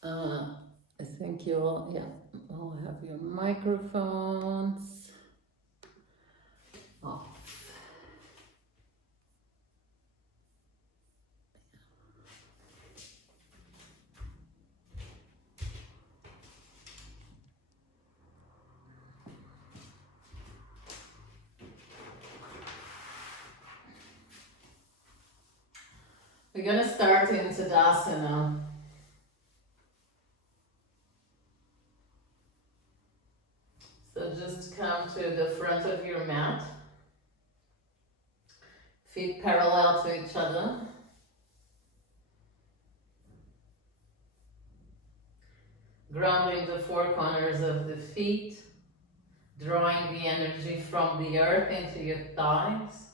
I think you all, all have your microphones off. We're going to start in Tadasana. So just come to the front of your mat, feet parallel to each other. Grounding the 4 corners of the feet, drawing the energy from the earth into your thighs,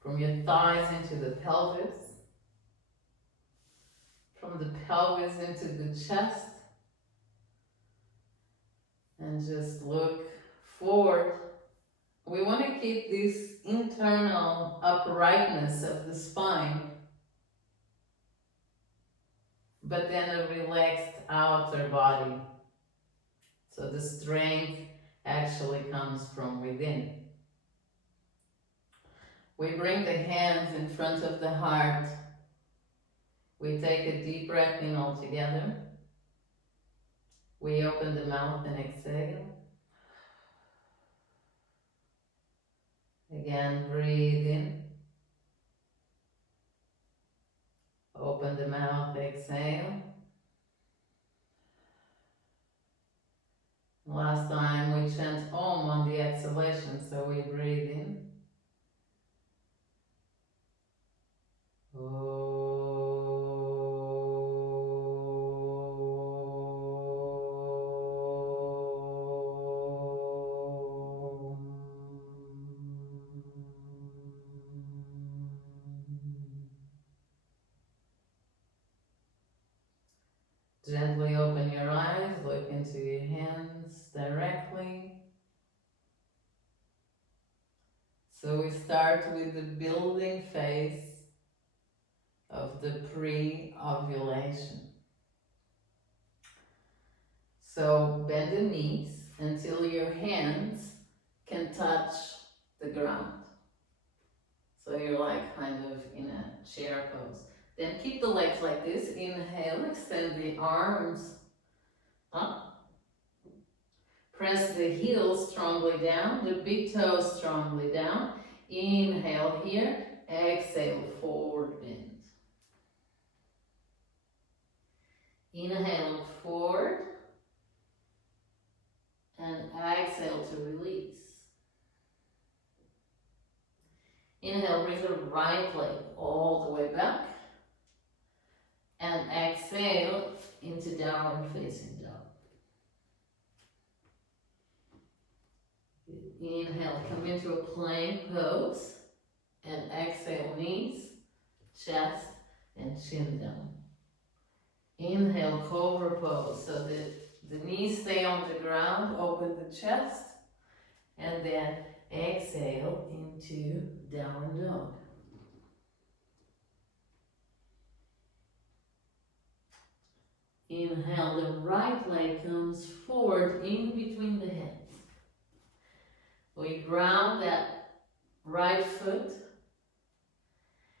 from your thighs into the pelvis, from the pelvis into the chest, and just look forward. We want to keep this internal uprightness of the spine, but then a relaxed outer body. So the strength actually comes from within. We bring the hands in front of the heart. We take a deep breath in all together. We open the mouth and exhale. Again, breathe in. Open the mouth, exhale. Last time we chant Om on the exhalation, so we breathe in. Gently open your eyes, look into your hands directly. So we start with the building phase of the pre-ovulation. So bend the knees until your hands can touch the ground. So you're like kind of in a chair pose. Then keep the legs like this. Inhale, extend the arms up. Press the heels strongly down, the big toes strongly down. Inhale here, exhale, forward bend. Inhale, forward. And exhale to release. Inhale, bring the right leg all the way back. And exhale into downward facing dog. Inhale, come into a plank pose. And exhale, knees, chest, and chin down. Inhale, cobra pose. So the knees stay on the ground, open the chest. And then exhale into downward dog. Inhale, the right leg comes forward in between the hands. We ground that right foot.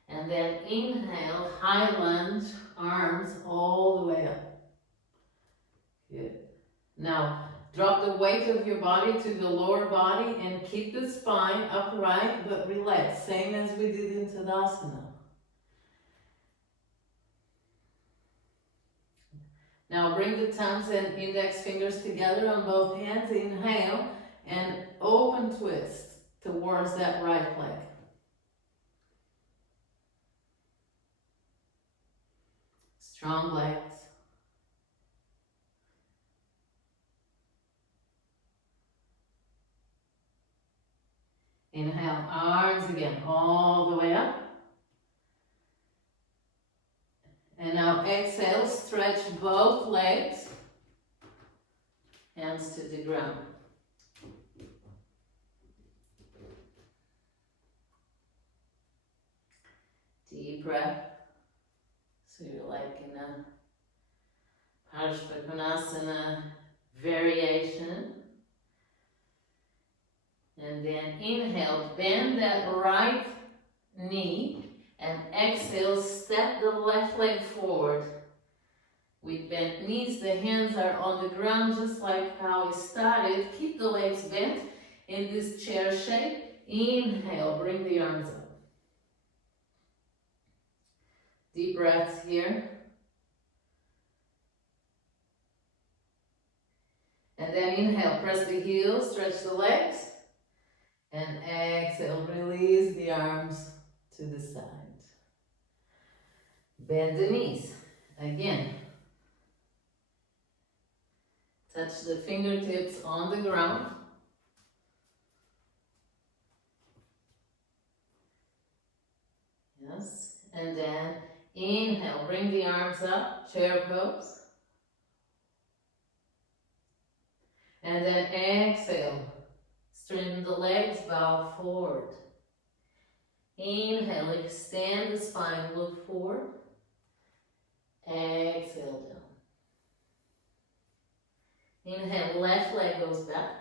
And then inhale, high lunge, arms all the way up. Good. Now, drop the weight of your body to the lower body and keep the spine upright but relaxed, same as we did in Tadasana. Now bring the thumbs and index fingers together on both hands. Inhale and open twist towards that right leg. Strong legs. Inhale, arms again, all the way up. And now exhale, stretch both legs, hands to the ground. Deep breath. So you're like in a Parshvakonasana variation. And then inhale, bend that right knee. And exhale, step the left leg forward. With bent knees, the hands are on the ground just like how we started. Keep the legs bent in this chair shape. Inhale, bring the arms up. Deep breaths here. And then inhale, press the heels, stretch the legs. And exhale, release the arms to the side. Bend the knees. Again. Touch the fingertips on the ground. Yes. And then inhale, bring the arms up, chair pose. And then exhale, straighten the legs, bow forward. Inhale, extend the spine, look forward. Exhale down. Inhale, left leg goes back.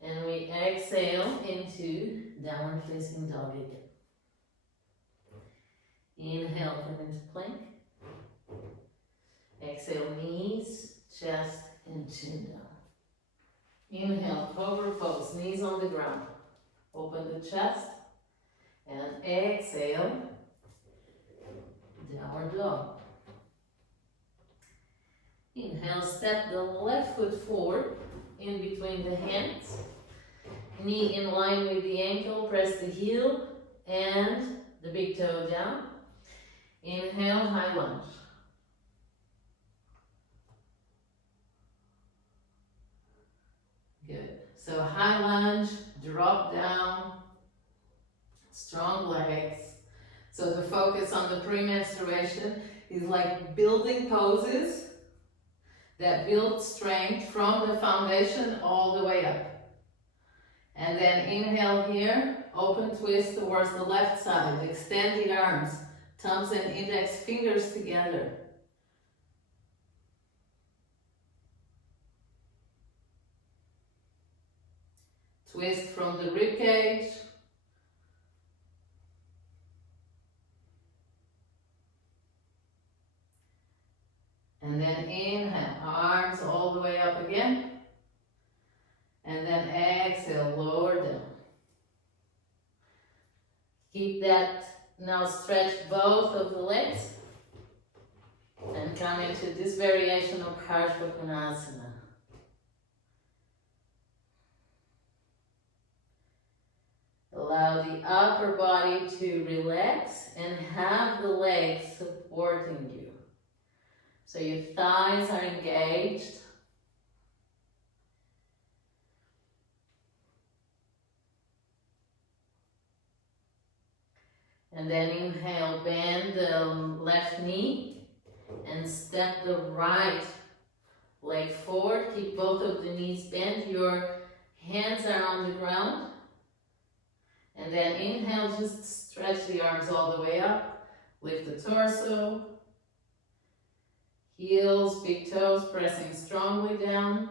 And we exhale into downward facing dog again. Inhale, come into plank. Exhale, knees, chest, and chin down. Inhale, cobra pose, knees on the ground. Open the chest. And exhale, downward dog. Inhale, step the left foot forward in between the hands. Knee in line with the ankle, press the heel and the big toe down. Inhale, high lunge. Good. So high lunge, drop down, strong legs. So the focus on the pre-menstruation is like building poses that build strength from the foundation all the way up. And then inhale here, open twist towards the left side. Extend the arms, thumbs and index fingers together. Twist from the rib cage. And then inhale, arms all the way up again. And then exhale, lower down. Keep that, now stretch both of the legs. And come into this variation of Parsva Konasana. Allow the upper body to relax and have the legs supporting you. So your thighs are engaged. And then inhale, bend the left knee and step the right leg forward. Keep both of the knees bent. Your hands are on the ground. And then inhale, just stretch the arms all the way up. Lift the torso. Heels, big toes pressing strongly down.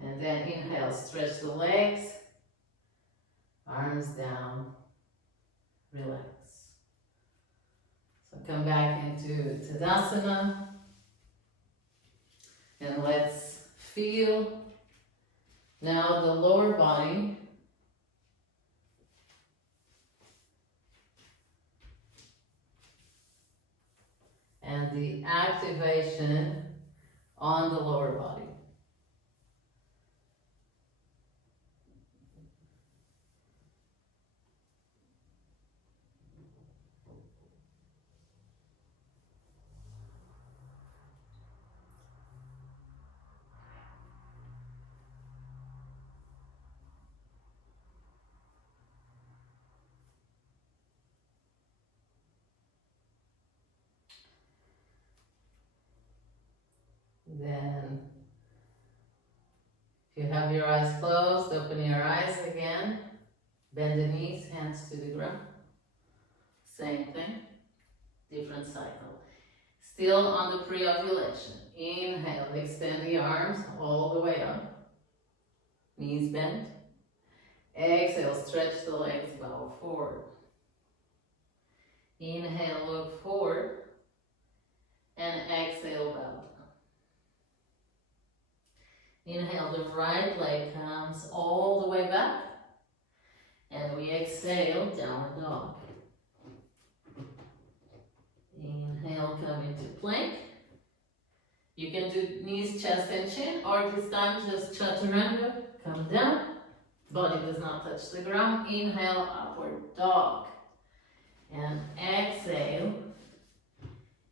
And then inhale, stretch the legs, arms down, relax. So come back into Tadasana. And let's feel now the lower body. And the activation on the lower body. Then, if you have your eyes closed, open your eyes again. Bend the knees, hands to the ground. Same thing, different cycle. Still on the pre-ovulation. Inhale, extend the arms all the way up. Knees bent. Exhale, stretch the legs, bow forward. Inhale, look forward. And exhale, bow down. Inhale, the right leg comes all the way back. And we exhale, downward dog. Inhale, come into plank. You can do knees, chest and chin, or this time just chaturanga, come down. Body does not touch the ground. Inhale, upward dog. And exhale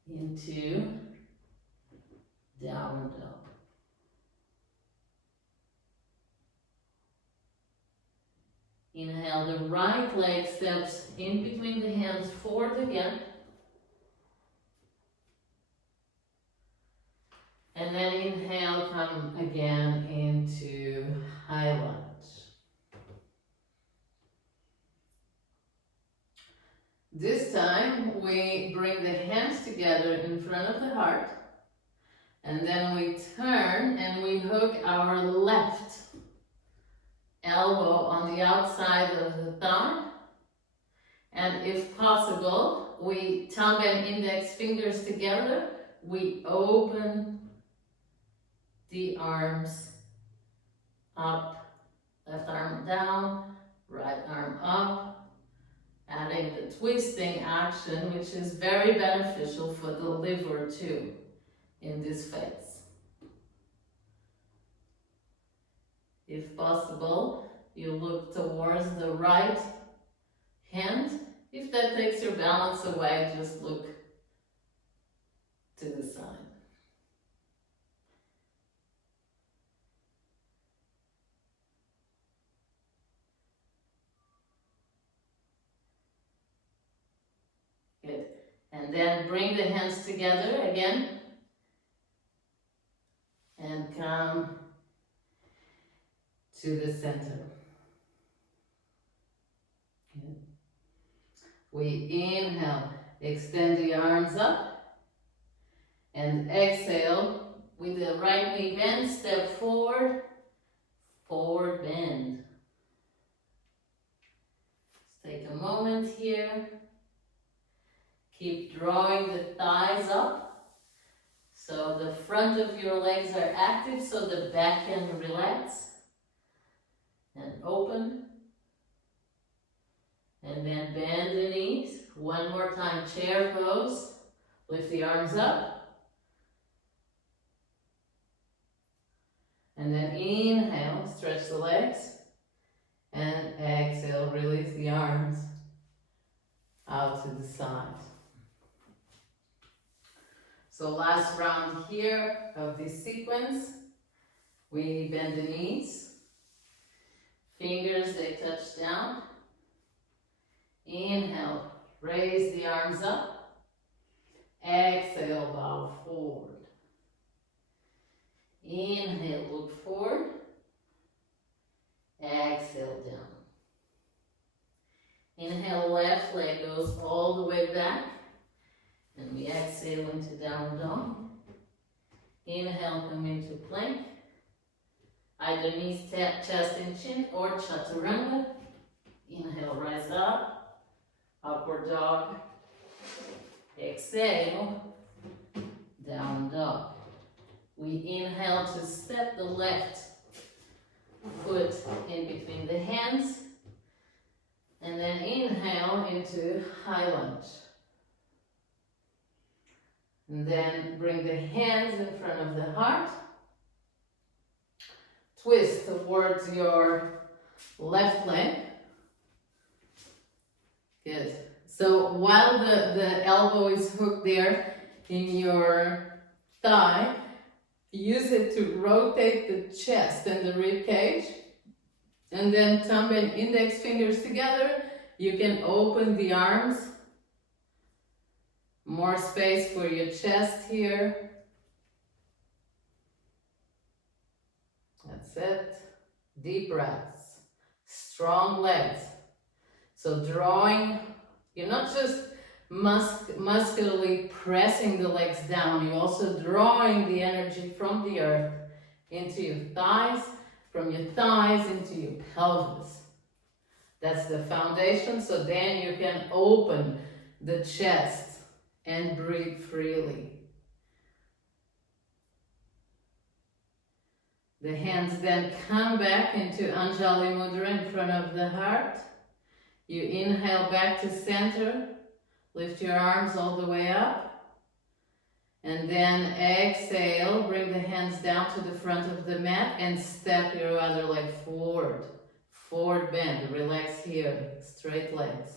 into downward dog. Inhale, the right leg steps in between the hands forward again. And then inhale, come again into high lunge. This time we bring the hands together in front of the heart, and then we turn and we hook our left elbow on the outside of the thumb, and if possible, we thumb and index fingers together, we open the arms up, left arm down, right arm up, adding the twisting action, which is very beneficial for the liver too in this phase. If possible, you look towards the right hand. If that takes your balance away, just look to the side. Good. And then bring the hands together again and come to the center. Good. We inhale, extend the arms up, and exhale with the right knee bend, step forward, forward bend. Let's take a moment here. Keep drawing the thighs up, so the front of your legs are active, so the back can relax. And open. And then bend the knees. One more time, chair pose. Lift the arms up. And then inhale, stretch the legs. And exhale, release the arms out to the side. So last round here of this sequence, we bend the knees. Fingers, they touch down. Inhale, raise the arms up. Exhale, bow forward. Inhale, look forward. Exhale, down. Inhale, left leg goes all the way back. And we exhale into down dog. Inhale, come into plank. Either knees, chest and chin, or chaturanga. Inhale, rise up. Upward dog. Exhale, down dog. We inhale to step the left foot in between the hands. And then inhale into high lunge. And then bring the hands in front of the heart. Twist towards your left leg. Good. So while the elbow is hooked there in your thigh, use it to rotate the chest and the rib cage. And then thumb and index fingers together. You can open the arms. More space for your chest here. That's it. Deep breaths. Strong legs. So drawing, you're not just muscularly pressing the legs down, you're also drawing the energy from the earth into your thighs, from your thighs into your pelvis. That's the foundation, so then you can open the chest and breathe freely. The hands then come back into Anjali Mudra in front of the heart. You inhale back to center. Lift your arms all the way up. And then exhale, bring the hands down to the front of the mat and step your other leg forward. Forward bend, relax here, straight legs.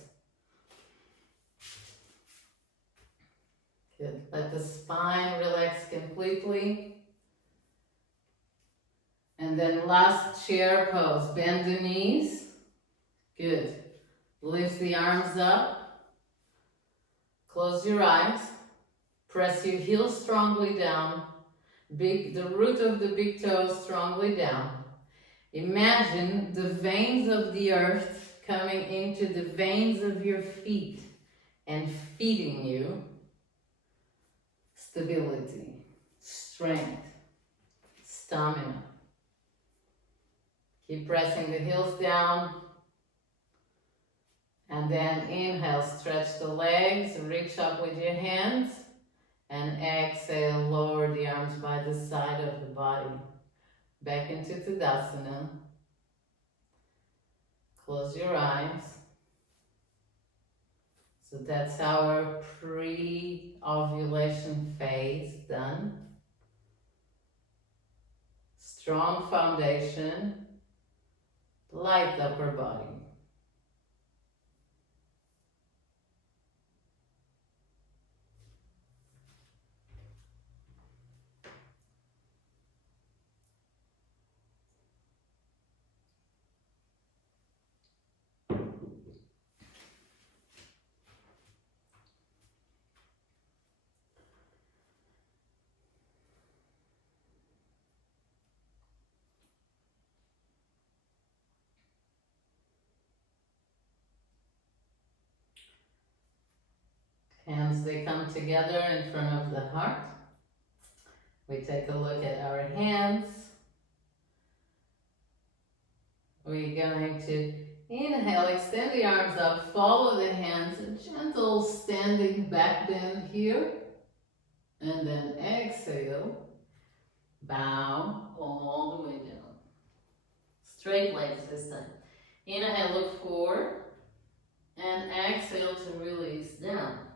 Good, let the spine relax completely. And then last chair pose, bend the knees. Good, lift the arms up. Close your eyes. Press your heels strongly down. The root of the big toes strongly down. Imagine the veins of the earth coming into the veins of your feet and feeding you stability, strength, stamina. Keep pressing the heels down. And then inhale, stretch the legs, reach up with your hands. And exhale, lower the arms by the side of the body. Back into Tadasana. Close your eyes. So that's our pre-ovulation phase done. Strong foundation, light upper body. Hands, they come together in front of the heart. We take a look at our hands. We're going to inhale, extend the arms up, follow the hands, a gentle standing back bend here. And then exhale, bow all the way down. Straight legs this time. Inhale, look forward. And exhale to release down.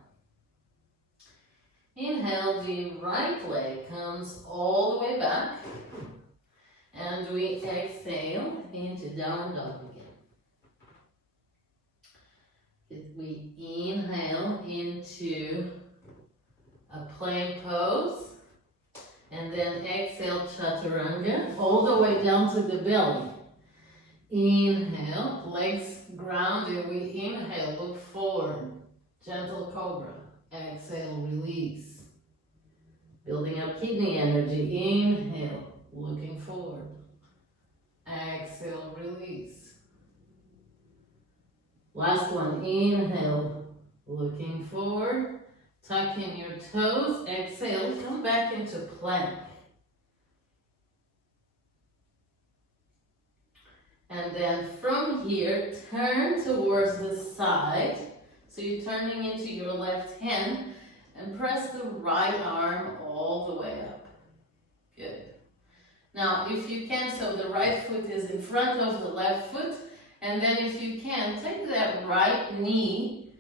Inhale, the right leg comes all the way back. And we exhale into down dog again. We inhale into a plank pose. And then exhale, chaturanga, all the way down to the belly. Inhale, legs grounded. We inhale, look forward, gentle cobra. Exhale, release. Building up kidney energy. Inhale, looking forward. Exhale, release. Last one. Inhale, looking forward. Tuck in your toes. Exhale, come back into plank. And then from here, turn towards the side. So you're turning into your left hand and press the right arm all the way up. Good. Now, if you can, so the right foot is in front of the left foot, and then if you can, take that right knee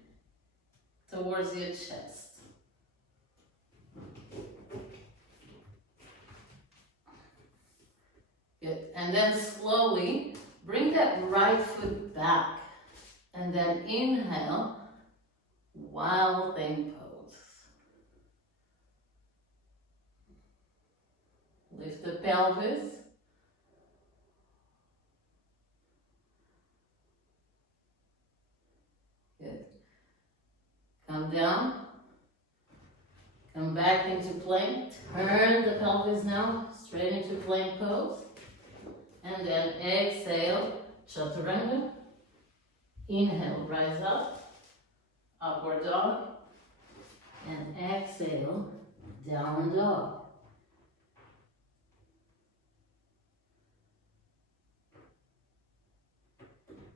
towards your chest. Good. And then slowly bring that right foot back, and then inhale. Wild thing pose. Lift the pelvis. Good. Come down. Come back into plank. Turn the pelvis now straight into plank pose. And then exhale, chaturanga. Inhale, rise up. Upward dog, and exhale, down dog.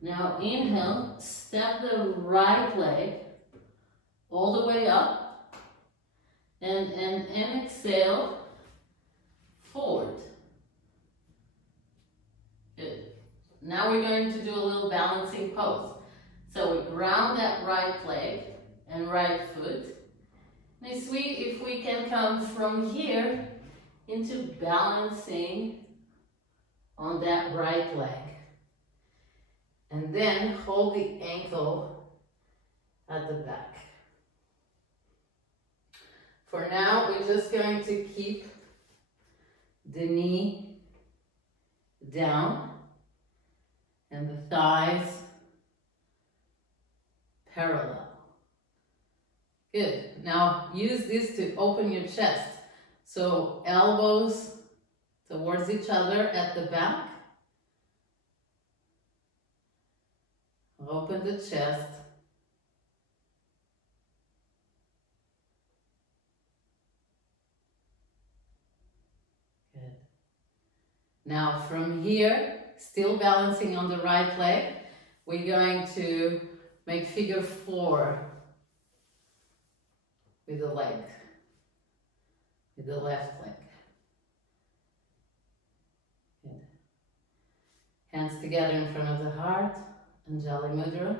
Now inhale, step the right leg all the way up, and exhale, forward. Good. Now we're going to do a little balancing pose. So we ground that right leg and right foot. If we can come from here into balancing on that right leg. And then hold the ankle at the back. For now, we're just going to keep the knee down and the thighs parallel. Good. Now use this to open your chest. So elbows towards each other at the back. Open the chest. Now from here, still balancing on the right leg, we're going to make figure 4 with the leg, with the left leg. Good. Hands together in front of the heart, Anjali Mudra.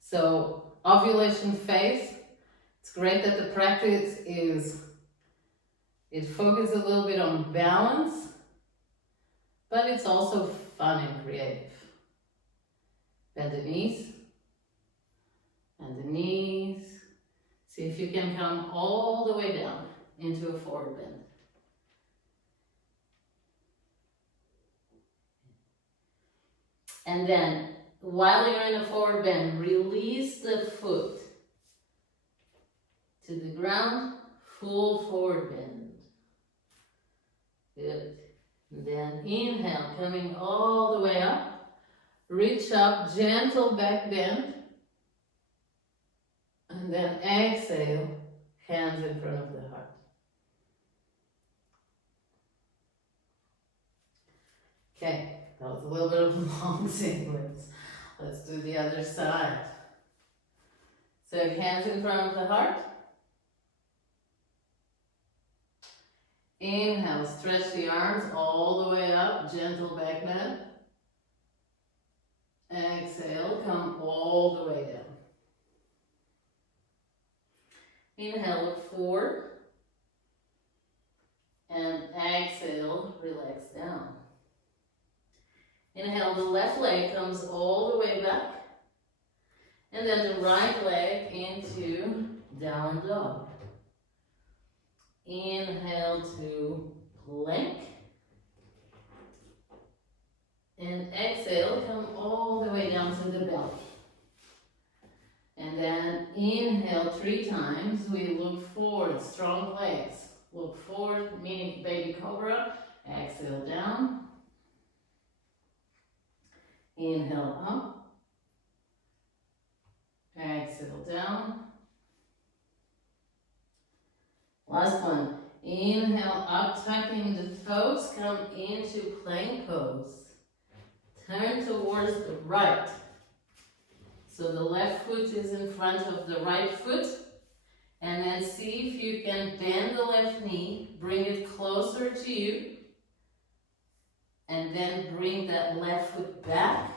So, ovulation phase, it's great that the practice it focuses a little bit on balance, but it's also fun and creative. Bend the knees, and the knees. See if you can come all the way down into a forward bend. And then, while you're in a forward bend, release the foot to the ground, full forward bend. Good. And then inhale, coming all the way up. Reach up, gentle back bend. And then exhale, hands in front of the heart. Okay, that was a little bit of a long sequence. Let's do the other side. So hands in front of the heart. Inhale, stretch the arms all the way up, gentle back bend. Exhale, come all the way down. Inhale, look forward. And exhale, relax down. Inhale, the left leg comes all the way back. And then the right leg into down dog. Inhale to plank. And exhale, come all the way down to the belly. And then inhale 3 times. We look forward, strong legs. Look forward, meaning baby cobra. Exhale down. Inhale up. Exhale down. Last one. Inhale up, tucking the toes, come into plank pose. Turn towards the right. So the left foot is in front of the right foot. And then see if you can bend the left knee, bring it closer to you. And then bring that left foot back.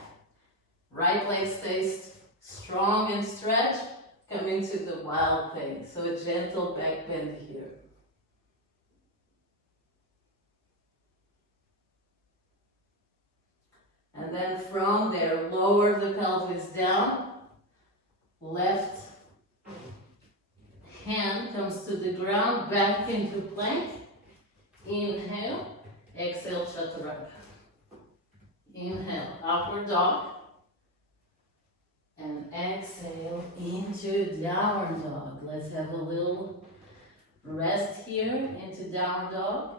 Right leg stays strong and stretched. Come into the wild thing. So a gentle back bend here. And then from there, lower the pelvis down. Left hand comes to the ground, back into plank. Inhale, exhale, chaturanga. Inhale, upward dog. And exhale into downward dog. Let's have a little rest here into downward dog.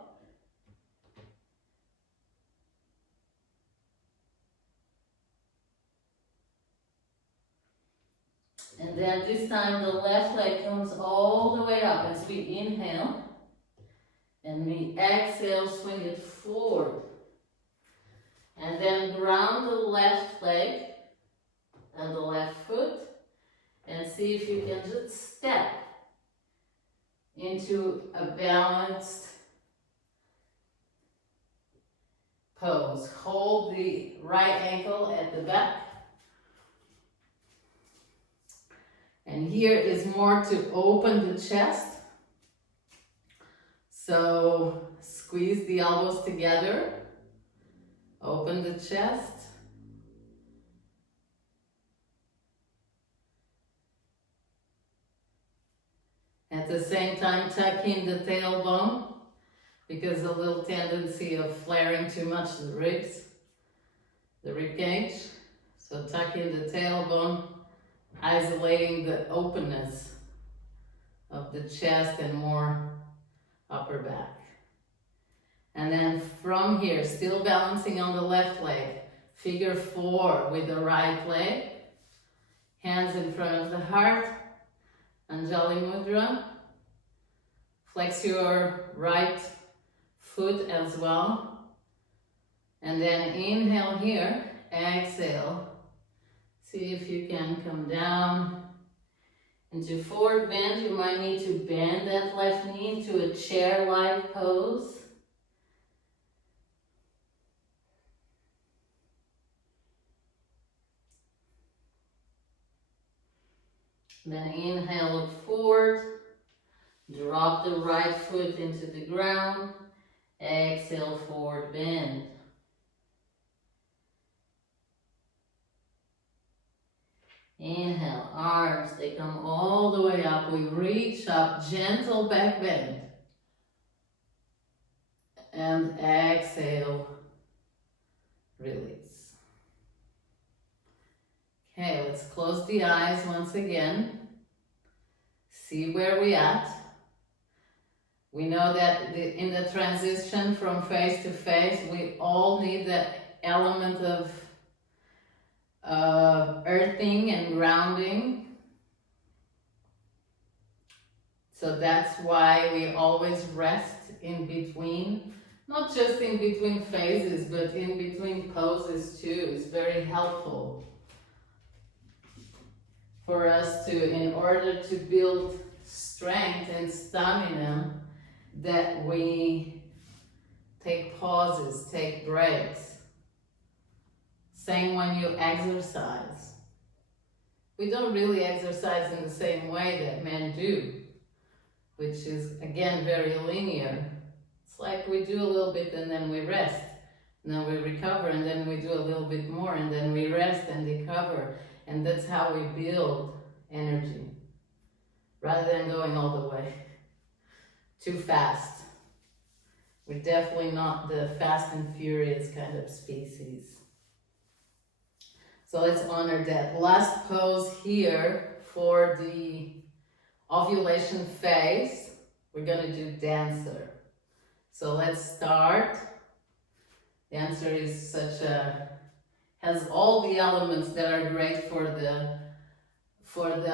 And then this time the left leg comes all the way up as we inhale. And we exhale, swing it forward. And then ground the left leg and the left foot. And see if you can just step into a balanced pose. Hold the right ankle at the back. And here is more to open the chest. So squeeze the elbows together. Open the chest. At the same time, tuck in the tailbone because a little tendency of flaring too much the ribs, the rib cage. So tuck in the tailbone, isolating the openness of the chest and more upper back. And then from here, still balancing on the left leg, figure 4 with the right leg, hands in front of the heart, Anjali Mudra. Flex your right foot as well. And then inhale here, exhale. See if you can come down into forward bend. You might need to bend that left knee into a chair-like pose. Then inhale, look forward. Drop the right foot into the ground. Exhale, forward bend. Inhale, arms, they come all the way up. We reach up, gentle back bend. And exhale, release. Okay, let's close the eyes once again. See where we're at. We know that in the transition from face to face, we all need that element of earthing and grounding. So that's why we always rest in between, not just in between phases, but in between poses too. It's very helpful for us to, in order to build strength and stamina, that we take pauses, take breaks. Same when you exercise. We don't really exercise in the same way that men do, which is again very linear. It's like we do a little bit and then we rest, and then we recover, and then we do a little bit more, and then we rest and recover. And that's how we build energy, rather than going all the way too fast. We're definitely not the fast and furious kind of species. So let's honor that. Last pose here for the ovulation phase. We're gonna do dancer. So let's start. Dancer is has all the elements that are great for the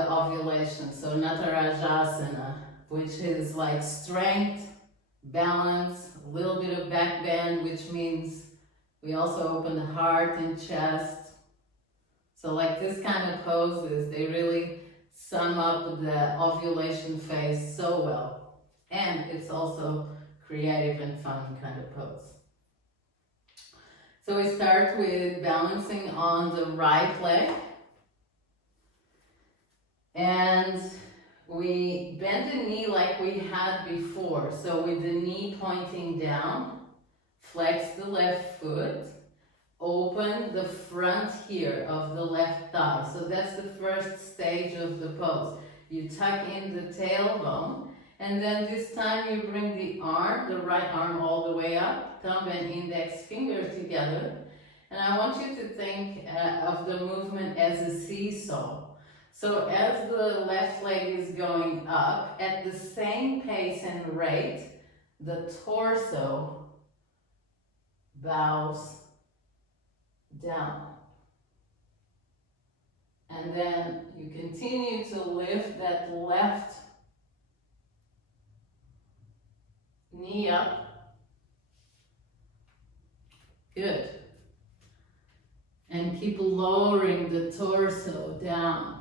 ovulation. So Natarajasana, which is like strength, balance, a little bit of back bend, which means we also open the heart and chest. So like this kind of poses, they really sum up the ovulation phase so well. And it's also creative and fun kind of pose. So we start with balancing on the right leg. And we bend the knee like we had before. So with the knee pointing down, flex the left foot, open the front here of the left thigh. So that's the first stage of the pose. You tuck in the tailbone, and then this time you bring the right arm all the way up, thumb and index finger together. And I want you to think of the movement as a seesaw. So as the left leg is going up, at the same pace and rate, the torso bows down. And then you continue to lift that left knee up. Good. And keep lowering the torso down.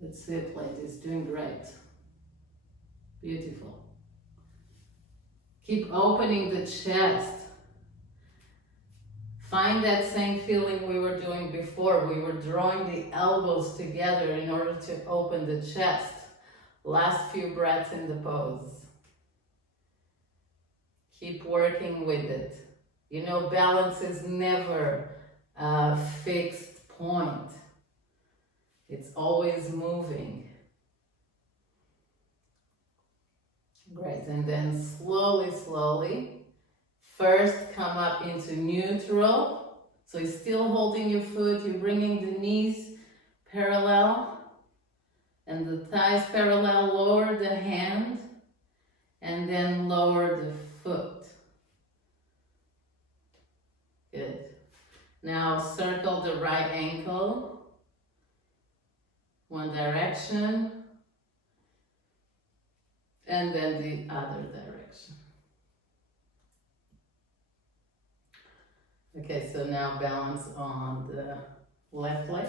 That's it, ladies. Doing great. Beautiful. Keep opening the chest. Find that same feeling we were doing before. We were drawing the elbows together in order to open the chest. Last few breaths in the pose. Keep working with it. You know, balance is never a fixed point. It's always moving. Great, and then slowly, slowly, first come up into neutral. So you're still holding your foot, you're bringing the knees parallel and the thighs parallel, lower the hand, and then lower the foot. Good. Now circle the right ankle. One direction, and then the other direction. Okay, so now balance on the left leg.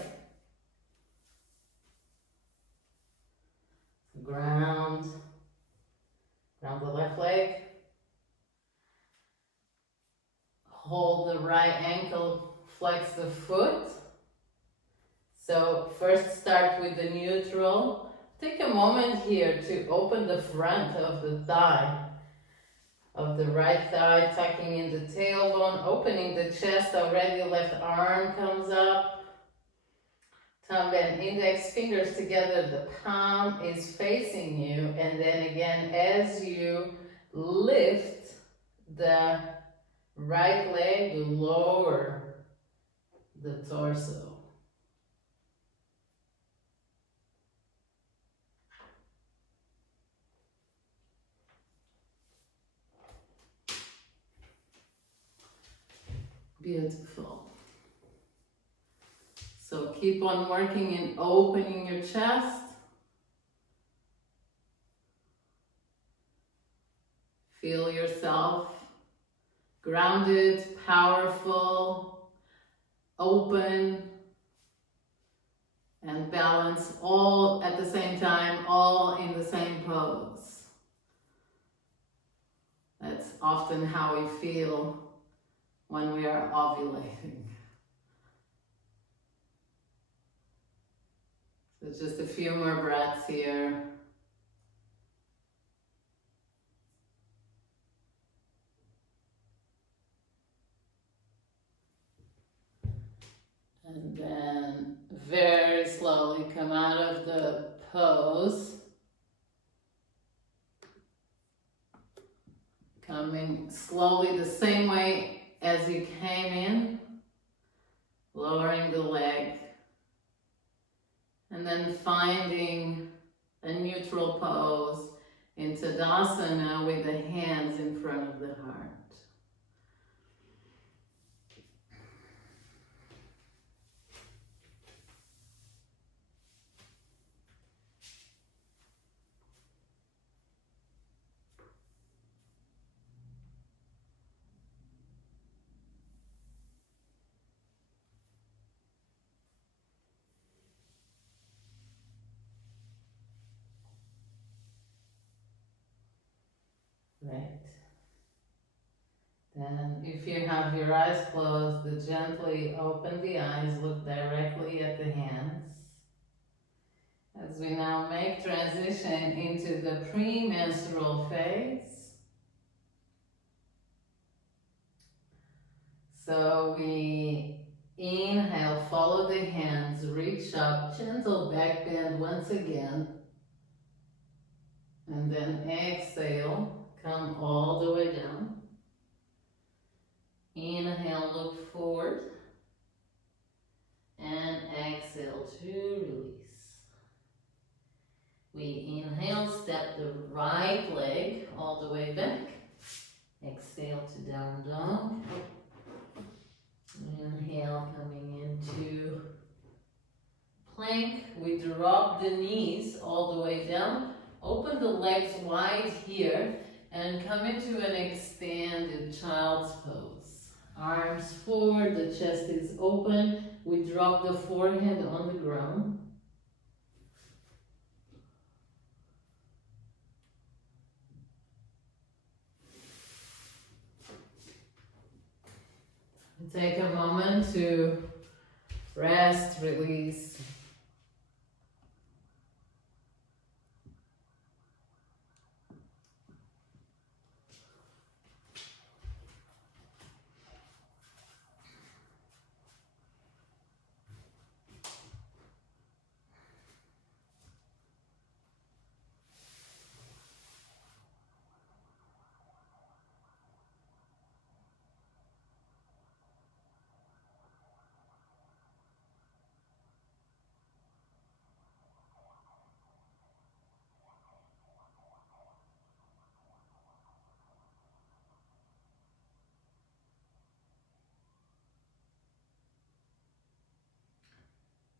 Ground the left leg. Hold the right ankle, flex the foot. So first start with the neutral. Take a moment here to open the front of the thigh, of the right thigh, tucking in the tailbone, opening the chest already, left arm comes up. Thumb and index fingers together, the palm is facing you, and then again as you lift the right leg, you lower the torso. Beautiful. So keep on working in opening your chest. Feel yourself grounded, powerful, open, and balance all at the same time, all in the same pose. That's often how we feel when we are ovulating. So just a few more breaths here. And then very slowly come out of the pose. Coming slowly the same way as you came in. Lowering the leg. And then finding a neutral pose in Tadasana with the hands in front of the heart. Right. Then if you have your eyes closed, gently open the eyes, look directly at the hands. As we now make transition into the premenstrual phase. So we inhale, follow the hands, reach up, gentle back bend once again. And then exhale, come all the way down. Inhale, look forward. And exhale to release. We inhale, step the right leg all the way back. Exhale to down dog. Inhale, coming into plank. We drop the knees all the way down. Open the legs wide here and come into an extended child's pose. Arms forward, the chest is open. We drop the forehead on the ground. Take a moment to rest, release.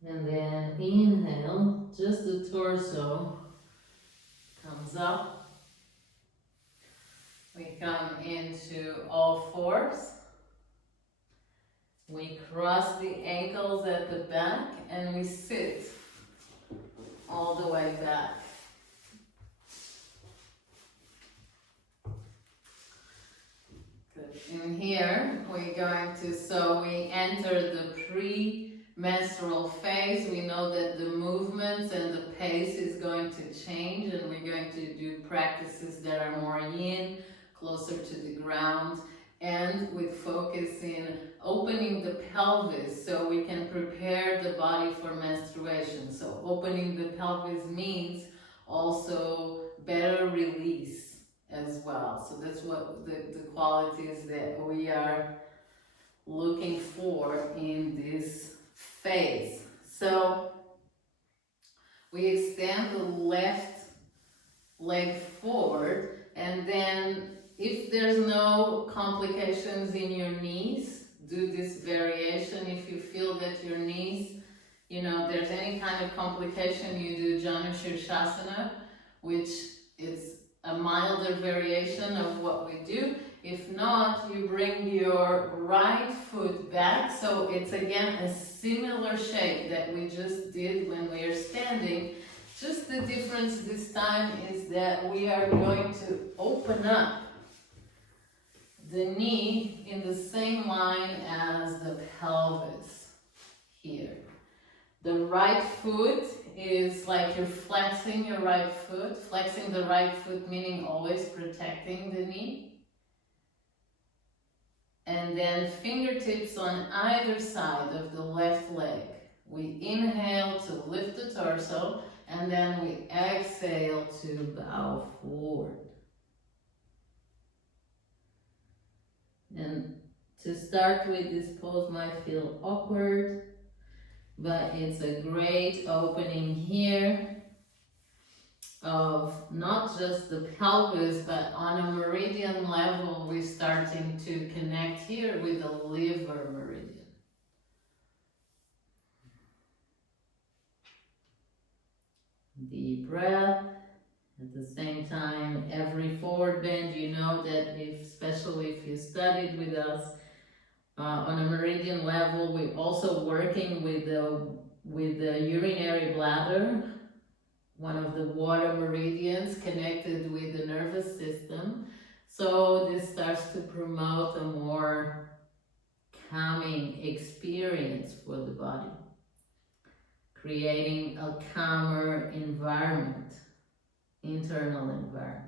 And then inhale, just the torso comes up. We come into all fours. We cross the ankles at the back and we sit all the way back. Good. In here, we're going to, so we enter the pre-menstrual phase. We know that the movements and the pace is going to change, and we're going to do practices that are more yin, closer to the ground, and with focus in opening the pelvis so we can prepare the body for menstruation. So opening the pelvis means also better release as well. So that's what the qualities that we are looking for in this phase. So we extend the left leg forward, and then if there's no complications in your knees, do this variation. If you feel that your knees, there's any kind of complication, you do Janu Shirshasana, which is a milder variation of what we do. If not, you bring your right foot back, so it's again a similar shape that we just did when we are standing. Just the difference this time is that we are going to open up the knee in the same line as the pelvis here. The right foot is like you're flexing your right foot. Flexing the right foot meaning always protecting the knee. And then fingertips on either side of the left leg. We inhale to lift the torso, and then we exhale to bow forward. And to start with, this pose might feel awkward, but it's a great opening here of not just the pelvis, but on a meridian level, we're starting to connect here with the liver meridian. Deep breath. At the same time, every forward bend, you know that especially if you studied with us, on a meridian level, we're also working with the urinary bladder, one of the water meridians connected with the nervous system. So this starts to promote a more calming experience for the body, creating a calmer environment. Internal environment.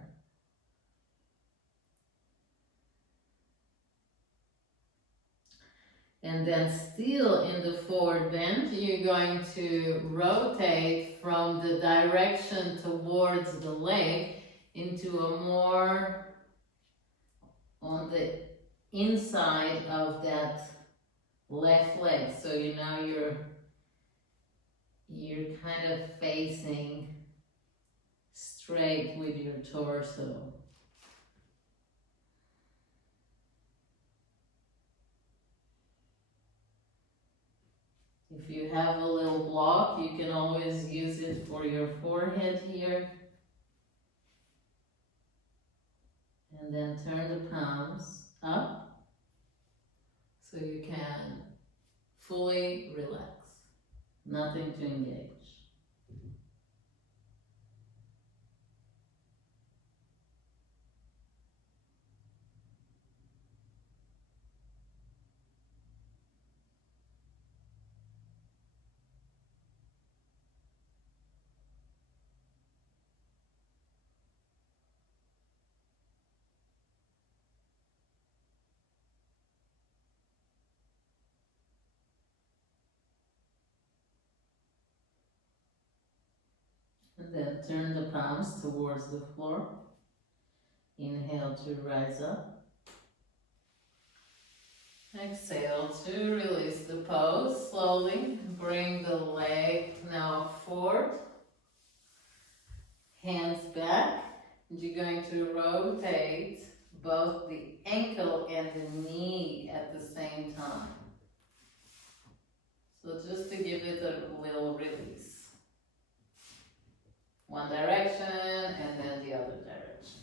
And then still in the forward bend, you're going to rotate from the direction towards the leg into a more on the inside of that left leg. So now you're kind of facing straight with your torso. If you have a little block, you can always use it for your forehead here. And then turn the palms up so you can fully relax. Nothing to engage. And then turn the palms towards the floor. Inhale to rise up. Exhale to release the pose. Slowly bring the leg now forward. Hands back. And you're going to rotate both the ankle and the knee at the same time. So just to give it a little release. One direction and then the other direction.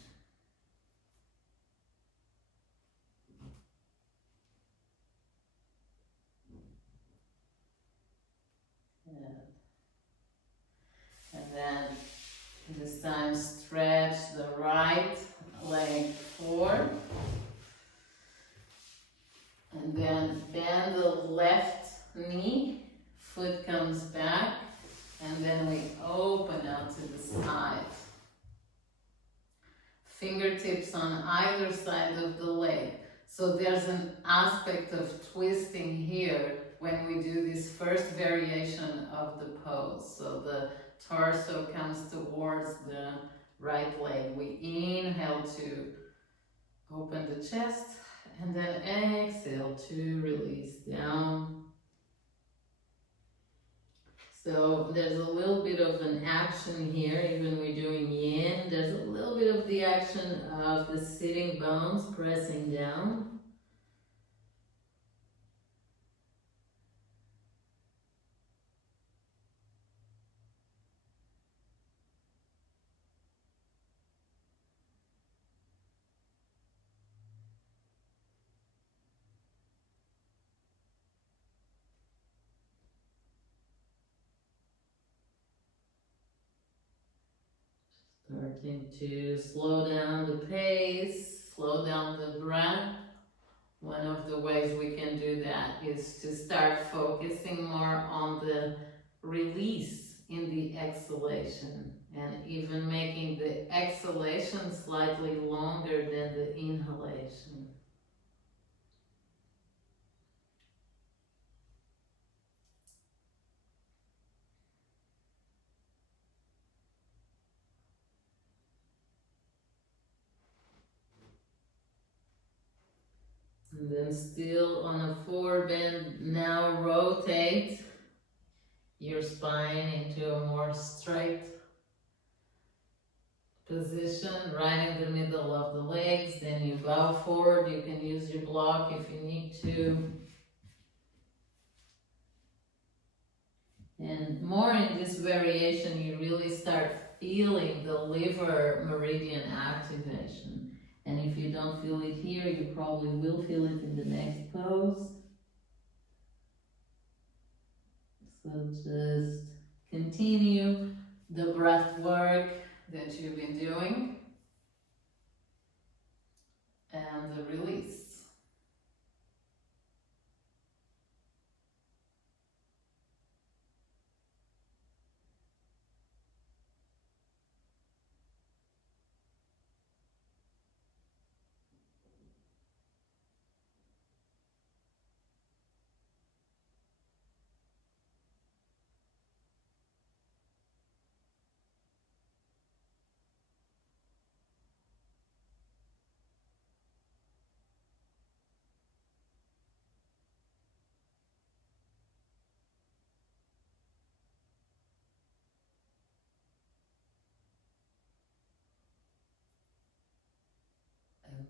left knee, foot comes back, and then we open out to the side. Fingertips on either side of the leg. So there's an aspect of twisting here when we do this first variation of the pose. So the torso comes towards the right leg. We inhale to open the chest, and then exhale to release down. So there's a little bit of an action here, even we're doing yin, there's a little bit of the action of the sitting bones pressing down. Starting to slow down the pace, slow down the breath. One of the ways we can do that is to start focusing more on the release in the exhalation, and even making the exhalation slightly longer than the inhalation. And then still on a forward bend, now rotate your spine into a more straight position, right in the middle of the legs. Then you bow forward, you can use your block if you need to. And more in this variation, you really start feeling the liver meridian activation. And if you don't feel it here, you probably will feel it in the next pose. So just continue the breath work that you've been doing and the release.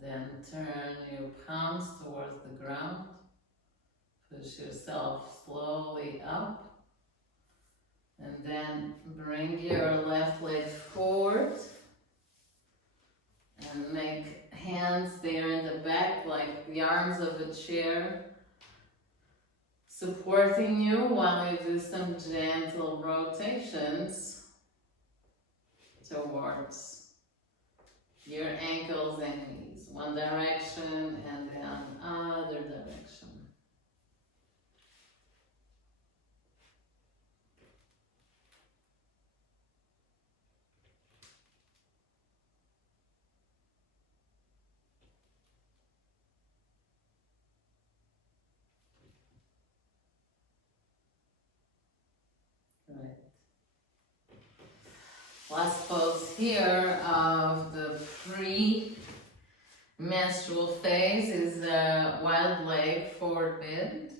Then turn your palms towards the ground. Push yourself slowly up. And then bring your left leg forward. And make hands there in the back like the arms of a chair, supporting you while you do some gentle rotations towards your ankles and knees. One direction and then other direction. Right. Last pose here of the pre-menstrual phase is a wild leg forward bend.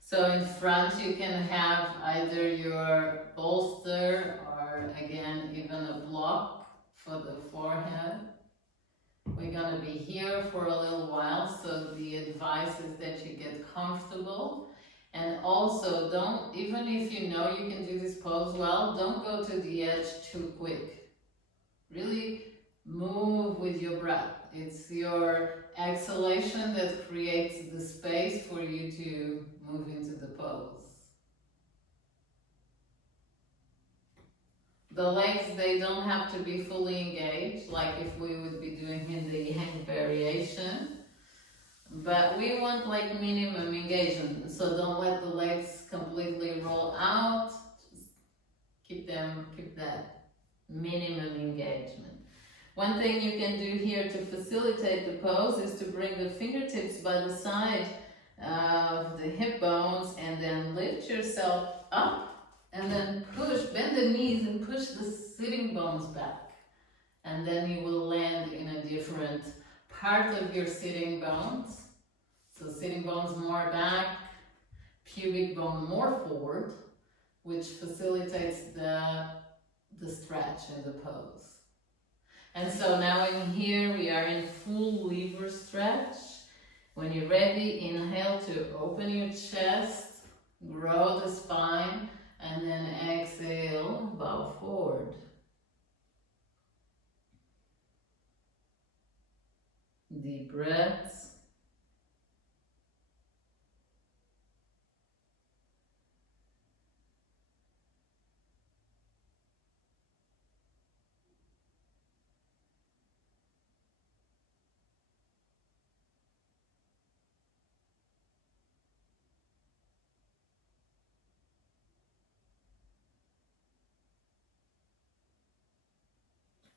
So in front you can have either your bolster or again even a block for the forehead. We're gonna be here for a little while, so the advice is that you get comfortable. And also, don't, even if you know you can do this pose well, don't go to the edge too quick. Really move with your breath. It's your exhalation that creates the space for you to move into the pose. The legs, they don't have to be fully engaged, like if we would be doing in the yang variation. but we want like minimum engagement, so don't let the legs completely roll out, just keep that minimum engagement. One thing you can do here to facilitate the pose is to bring the fingertips by the side of the hip bones and then lift yourself up and then bend the knees and push the sitting bones back. And then you will land in a different part of your sitting bones. So sitting bones more back, pubic bone more forward, which facilitates the stretch and the pose. And so now in here we are in full lever stretch. When you're ready, inhale to open your chest, grow the spine, and then exhale, bow forward. Deep breaths.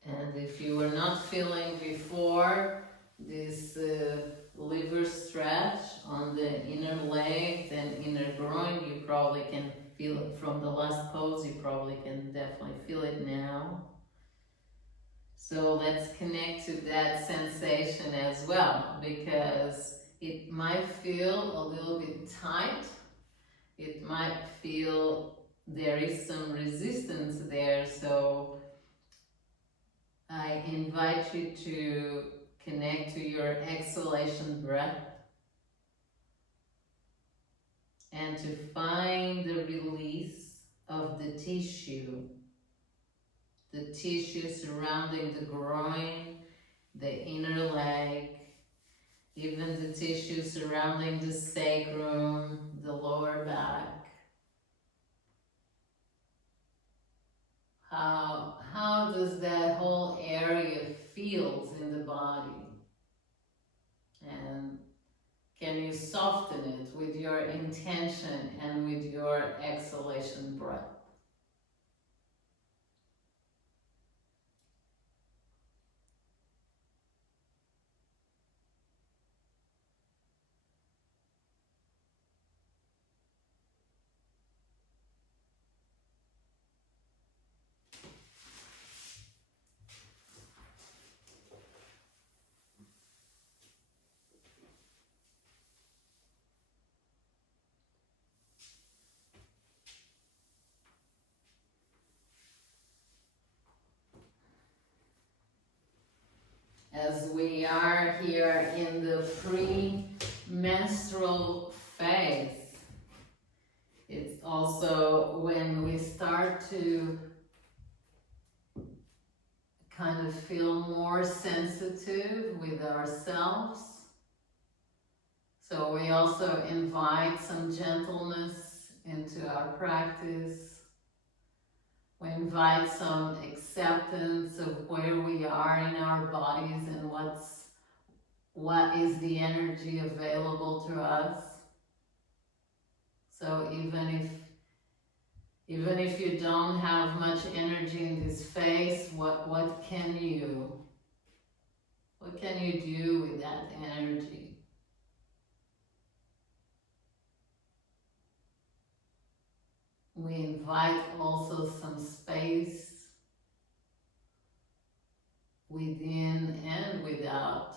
And if you were not feeling before this liver stretch on the inner legs and inner groin, you probably can feel it from the last pose. You probably can definitely feel it now. So let's connect to that sensation as well, because it might feel a little bit tight. It might feel there is some resistance there, so I invite you to connect to your exhalation breath and to find the release of the tissue surrounding the groin, the inner leg, even the tissue surrounding the sacrum, the lower back. How does that whole area feels in the body? And can you soften it with your intention and with your exhalation breath? As we are here in the premenstrual phase, it's also when we start to kind of feel more sensitive with ourselves. So we also invite some gentleness into our practice. We invite some acceptance of where we are in our bodies and what is the energy available to us. So even if you don't have much energy in this phase, what can you do with that energy? We invite also some space within and without.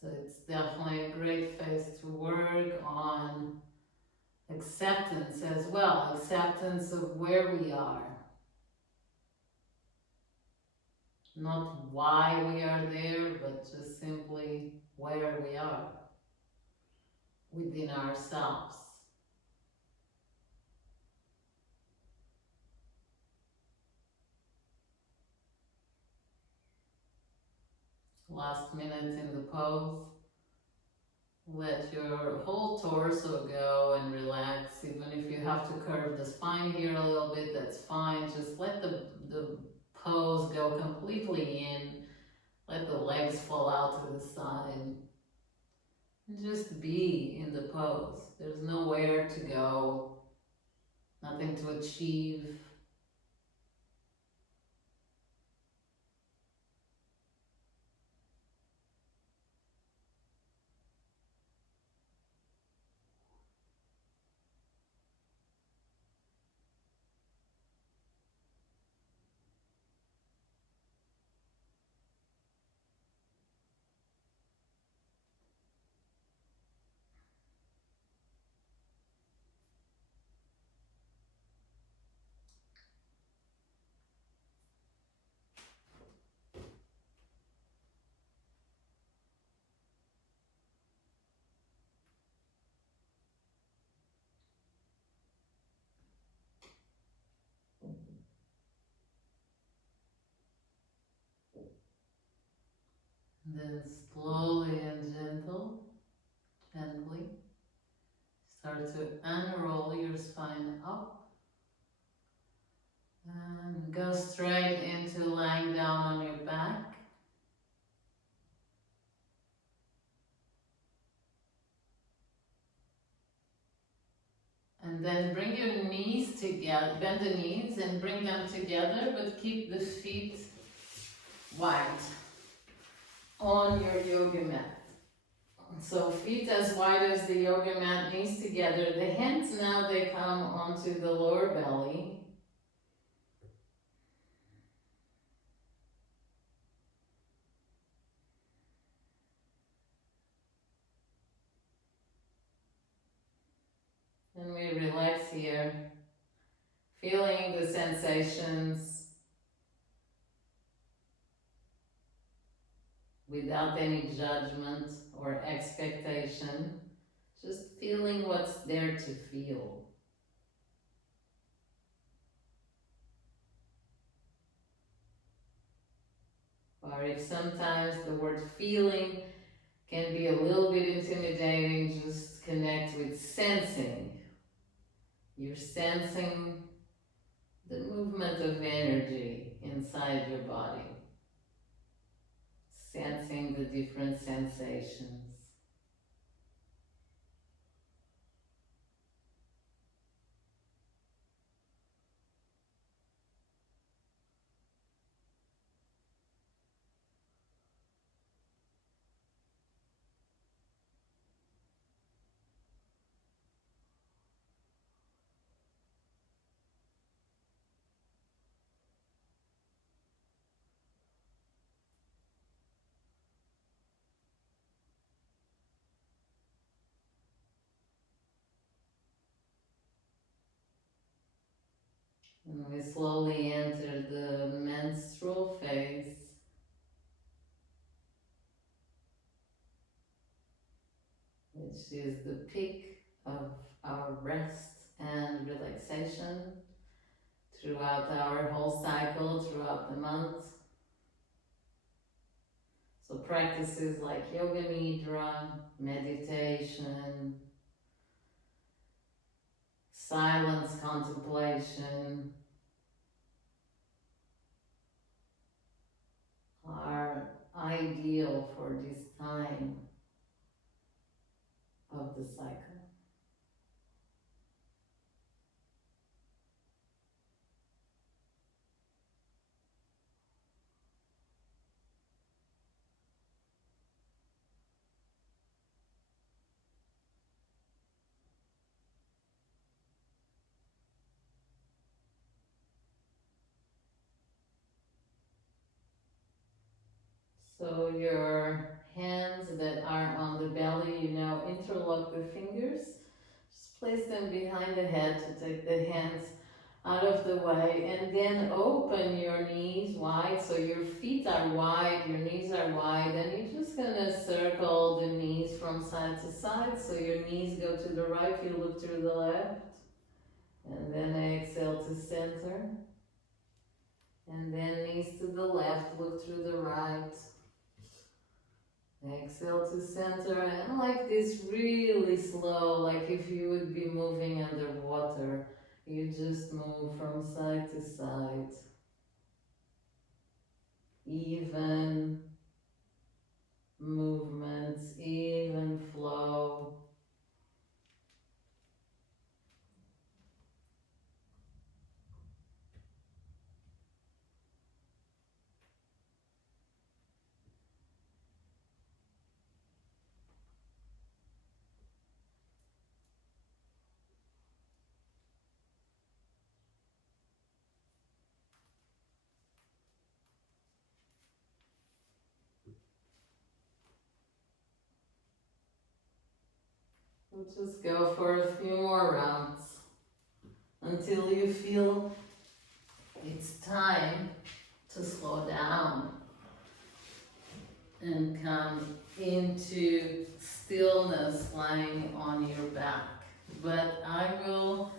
So it's definitely a great phase to work on acceptance as well, acceptance of where we are. Not why we are there, but just simply where we are within ourselves. last minute in the pose. Let your whole torso go and relax. Even if you have to curve the spine here a little bit, that's fine. Just let the pose go completely in. Let the legs fall out to the side. And just be in the pose. There's nowhere to go, nothing to achieve. And then slowly and gently, start to unroll your spine up and go straight into lying down on your back. And then bring your knees together, bend the knees and bring them together, but keep the feet wide on your yoga mat. So feet as wide as the yoga mat, knees together. The hands now, they come onto the lower belly. And we relax here, feeling the sensations without any judgment or expectation, just feeling what's there to feel. Or if sometimes the word feeling can be a little bit intimidating, just connect with sensing. You're sensing the movement of energy inside your body, sensing the different sensations. And we slowly enter the menstrual phase, which is the peak of our rest and relaxation throughout our whole cycle, throughout the month. So practices like yoga nidra, meditation, silence contemplation are ideal for this time of the cycle. So your hands that are on the belly, you now interlock the fingers. Just place them behind the head to take the hands out of the way, and then open your knees wide, so your feet are wide, your knees are wide, and you're just gonna circle the knees from side to side, so your knees go to the right, you look to the left, and then exhale to center, and then knees to the left, look through the right, Exhale to center, and like this really slow, like if you would be moving underwater, you just move from side to side. Even movements, even flow. We'll just go for a few more rounds until you feel it's time to slow down and come into stillness lying on your back. But I will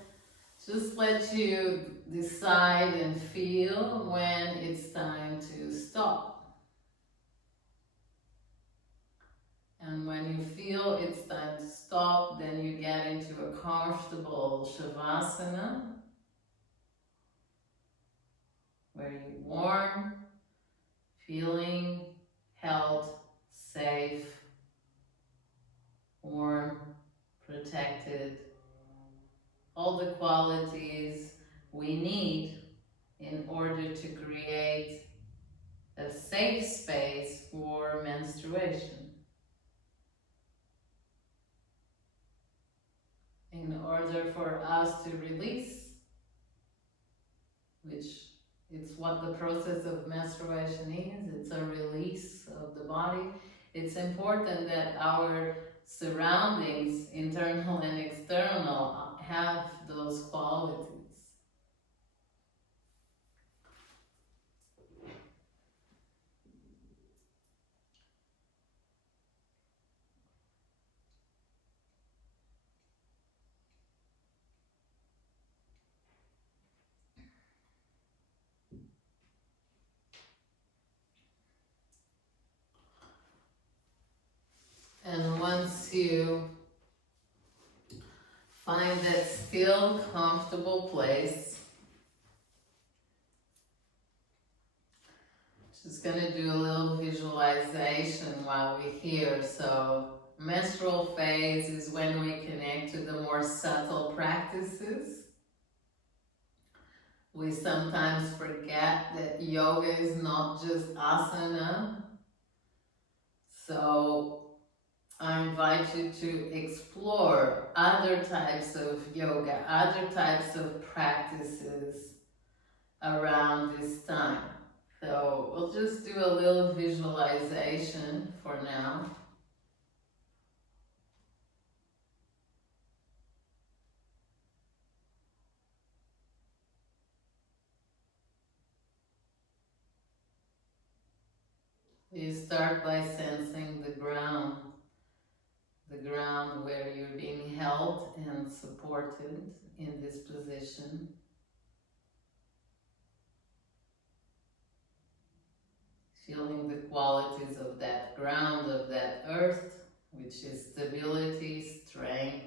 just let you decide and feel when it's time to stop. And when you feel it's time to stop, then you get into a comfortable Shavasana, where you warm, feeling held, safe, warm, protected, all the qualities we need in order to create a safe space for menstruation. In order for us to release, which it's what the process of menstruation is, it's a release of the body. It's important that our surroundings, internal and external, have those qualities. And once you find that still, comfortable place, just gonna do a little visualization while we're here. So, menstrual phase is when we connect to the more subtle practices. We sometimes forget that yoga is not just asana. So, I invite you to explore other types of yoga, other types of practices around this time. So we'll just do a little visualization for now. You start by sensing the ground where you're being held and supported in this position. Feeling the qualities of that ground, of that earth, which is stability, strength.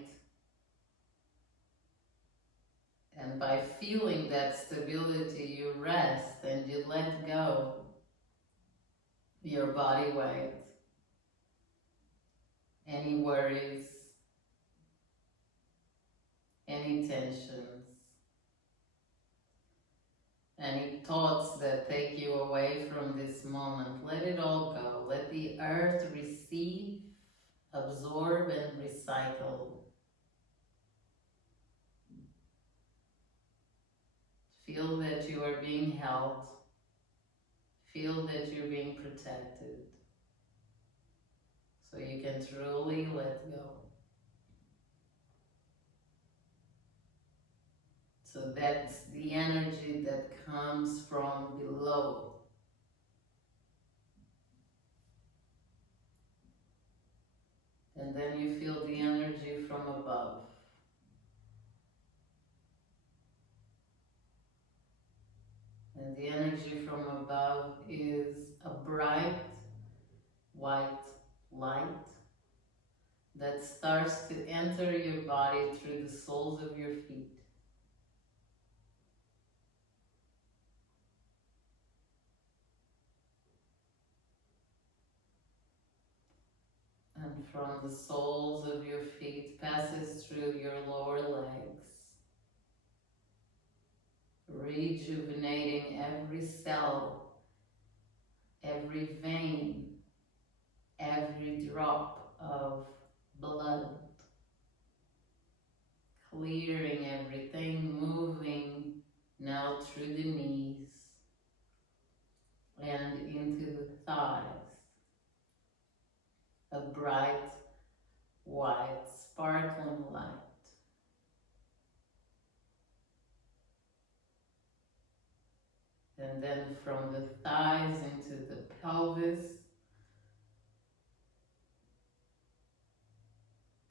And by feeling that stability, you rest and you let go your body weight, any worries, any tensions, any thoughts that take you away from this moment. Let it all go. Let the earth receive, absorb, and recycle. Feel that you are being held. Feel that you're being protected. So you can truly let go. So that's the energy that comes from below. And then you feel the energy from above. And the energy from above is a bright white light that starts to enter your body through the soles of your feet. And from the soles of your feet passes through your lower legs, rejuvenating every cell, every vein, every drop of blood, clearing everything, moving now through the knees and into the thighs. A bright, white, sparkling light. And then from the thighs into the pelvis,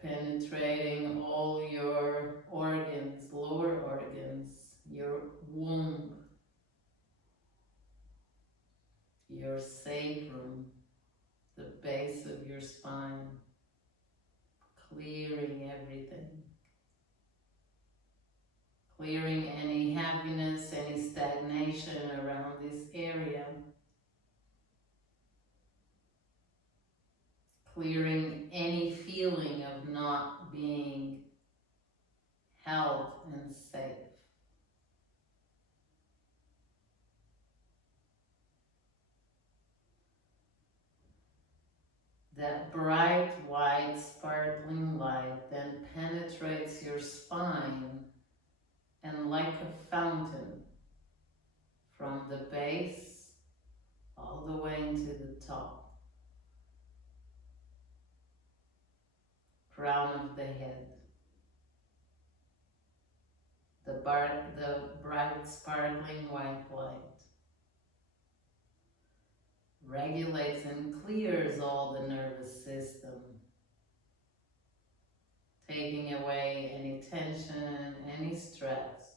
penetrating all your organs, lower organs, your womb, your sacrum, the base of your spine, clearing everything. Clearing any heaviness, any stagnation around this area. Clearing any feeling of not being held and safe. That bright, white, sparkling light then penetrates your spine and like a fountain from the base all the way into the top. Crown of the head. The bright, sparkling white light regulates and clears all the nervous system, taking away any tension, any stress.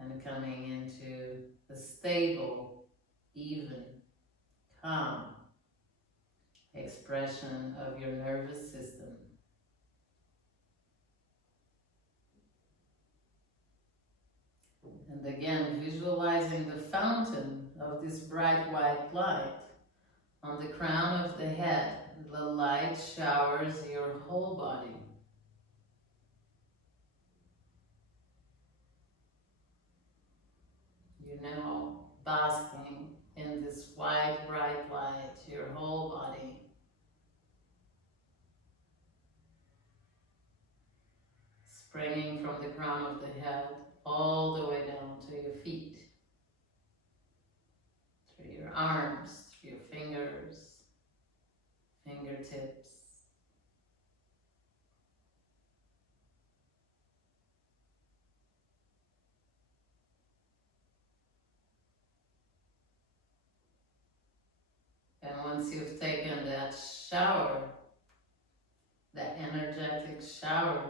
And coming into a stable, even, calm expression of your nervous system. And again, visualizing the fountain of this bright white light on the crown of the head. The light showers your whole body. You're now basking in this white, bright light, your whole body. Springing from the crown of the head all the way down to your feet, through your arms, through your fingers, fingertips. And once you've taken that shower, that energetic shower,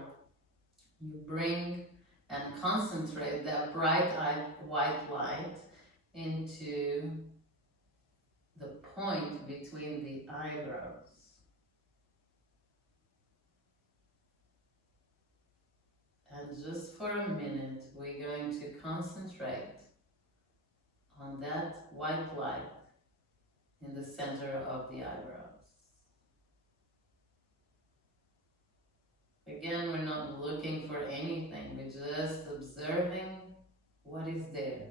you bring and concentrate that bright white light into the point between the eyebrows. And just for a minute, we're going to concentrate on that white light in the center of the eyebrows. Again, we're not looking for anything, we're just observing what is there.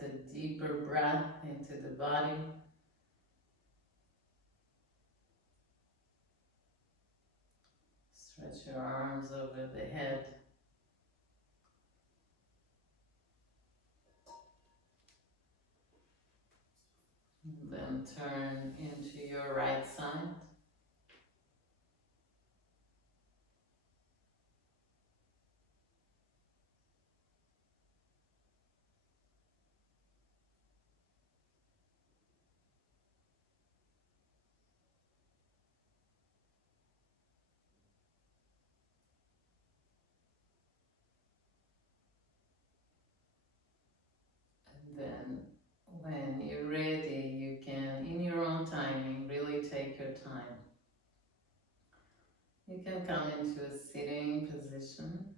get a deeper breath into the body. Stretch your arms over the head. And then turn into your right side. And then when you're ready, you can, in your own timing, really take your time. You can come into a sitting position.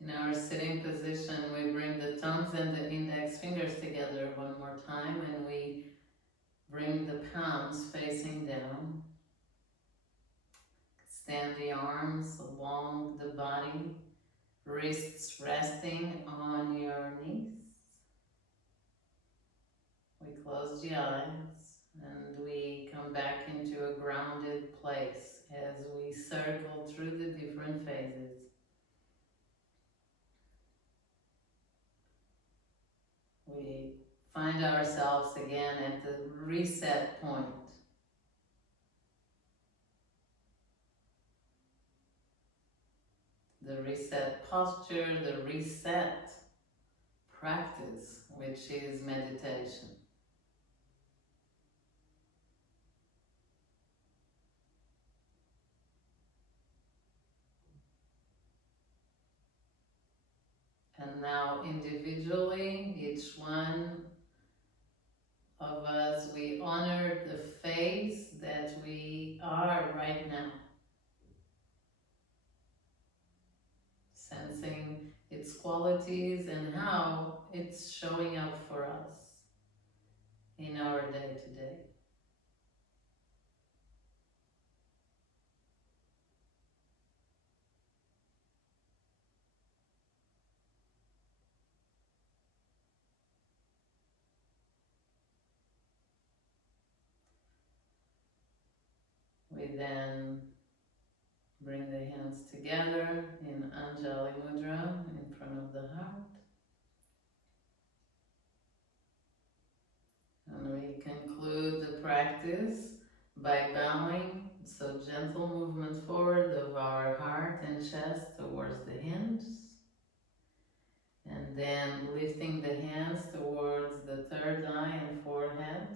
In our sitting position, we bring the thumbs and the index fingers together one more time, and we bring the palms facing down. Extend the arms along the body, wrists resting on your knees. We close the eyes and we come back into a grounded place as we circle through the different phases. We find ourselves again at the reset point. The reset posture, the reset practice, which is meditation. And now individually, each one of us, we honor the phase that we are right now. Sensing its qualities and how it's showing up for us in our day-to-day. We then bring the hands together in Anjali Mudra in front of the heart. And we conclude the practice by bowing, so gentle movement forward of our heart and chest towards the hands. And then lifting the hands towards the third eye and forehead.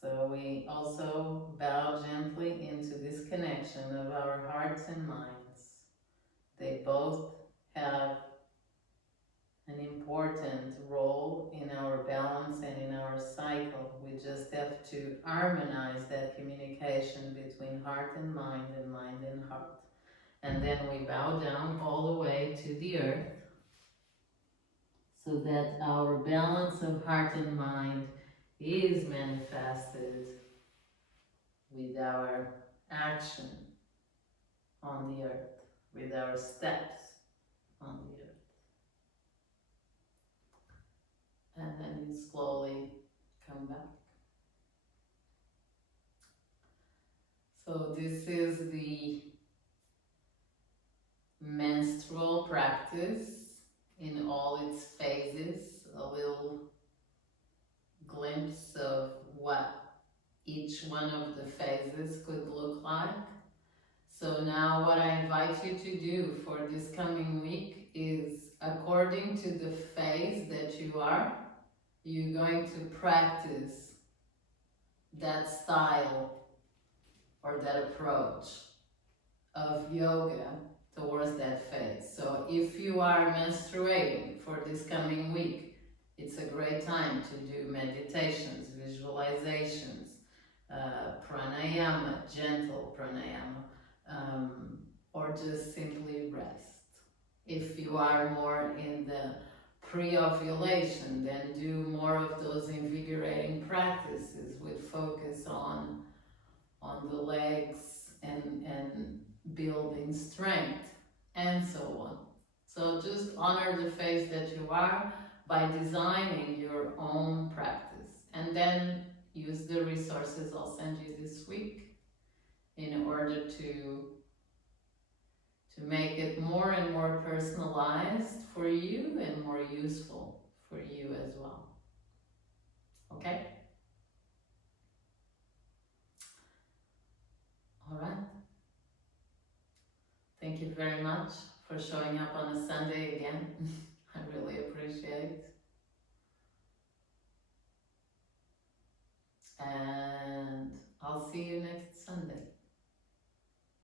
So we also bow gently into this connection of our hearts and minds. They both have an important role in our balance and in our cycle. We just have to harmonize that communication between heart and mind and heart. And then we bow down all the way to the earth so that our balance of heart and mind is manifested with our action on the earth, with our steps on the earth. And then you slowly come back. So this is the menstrual practice in all its phases, a little glimpse of what each one of the phases could look like. So now what I invite you to do for this coming week is, according to the phase that you are, you're going to practice that style or that approach of yoga towards that phase. So if you are menstruating for this coming week, it's a great time to do meditations, visualizations, pranayama, gentle pranayama, or just simply rest. If you are more in the pre-ovulation, then do more of those invigorating practices with focus on the legs and building strength and so on. So just honor the phase that you are by designing your own practice, and then use the resources I'll send you this week in order to make it more and more personalized for you and more useful for you as well. Okay? All right. Thank you very much for showing up on a Sunday again.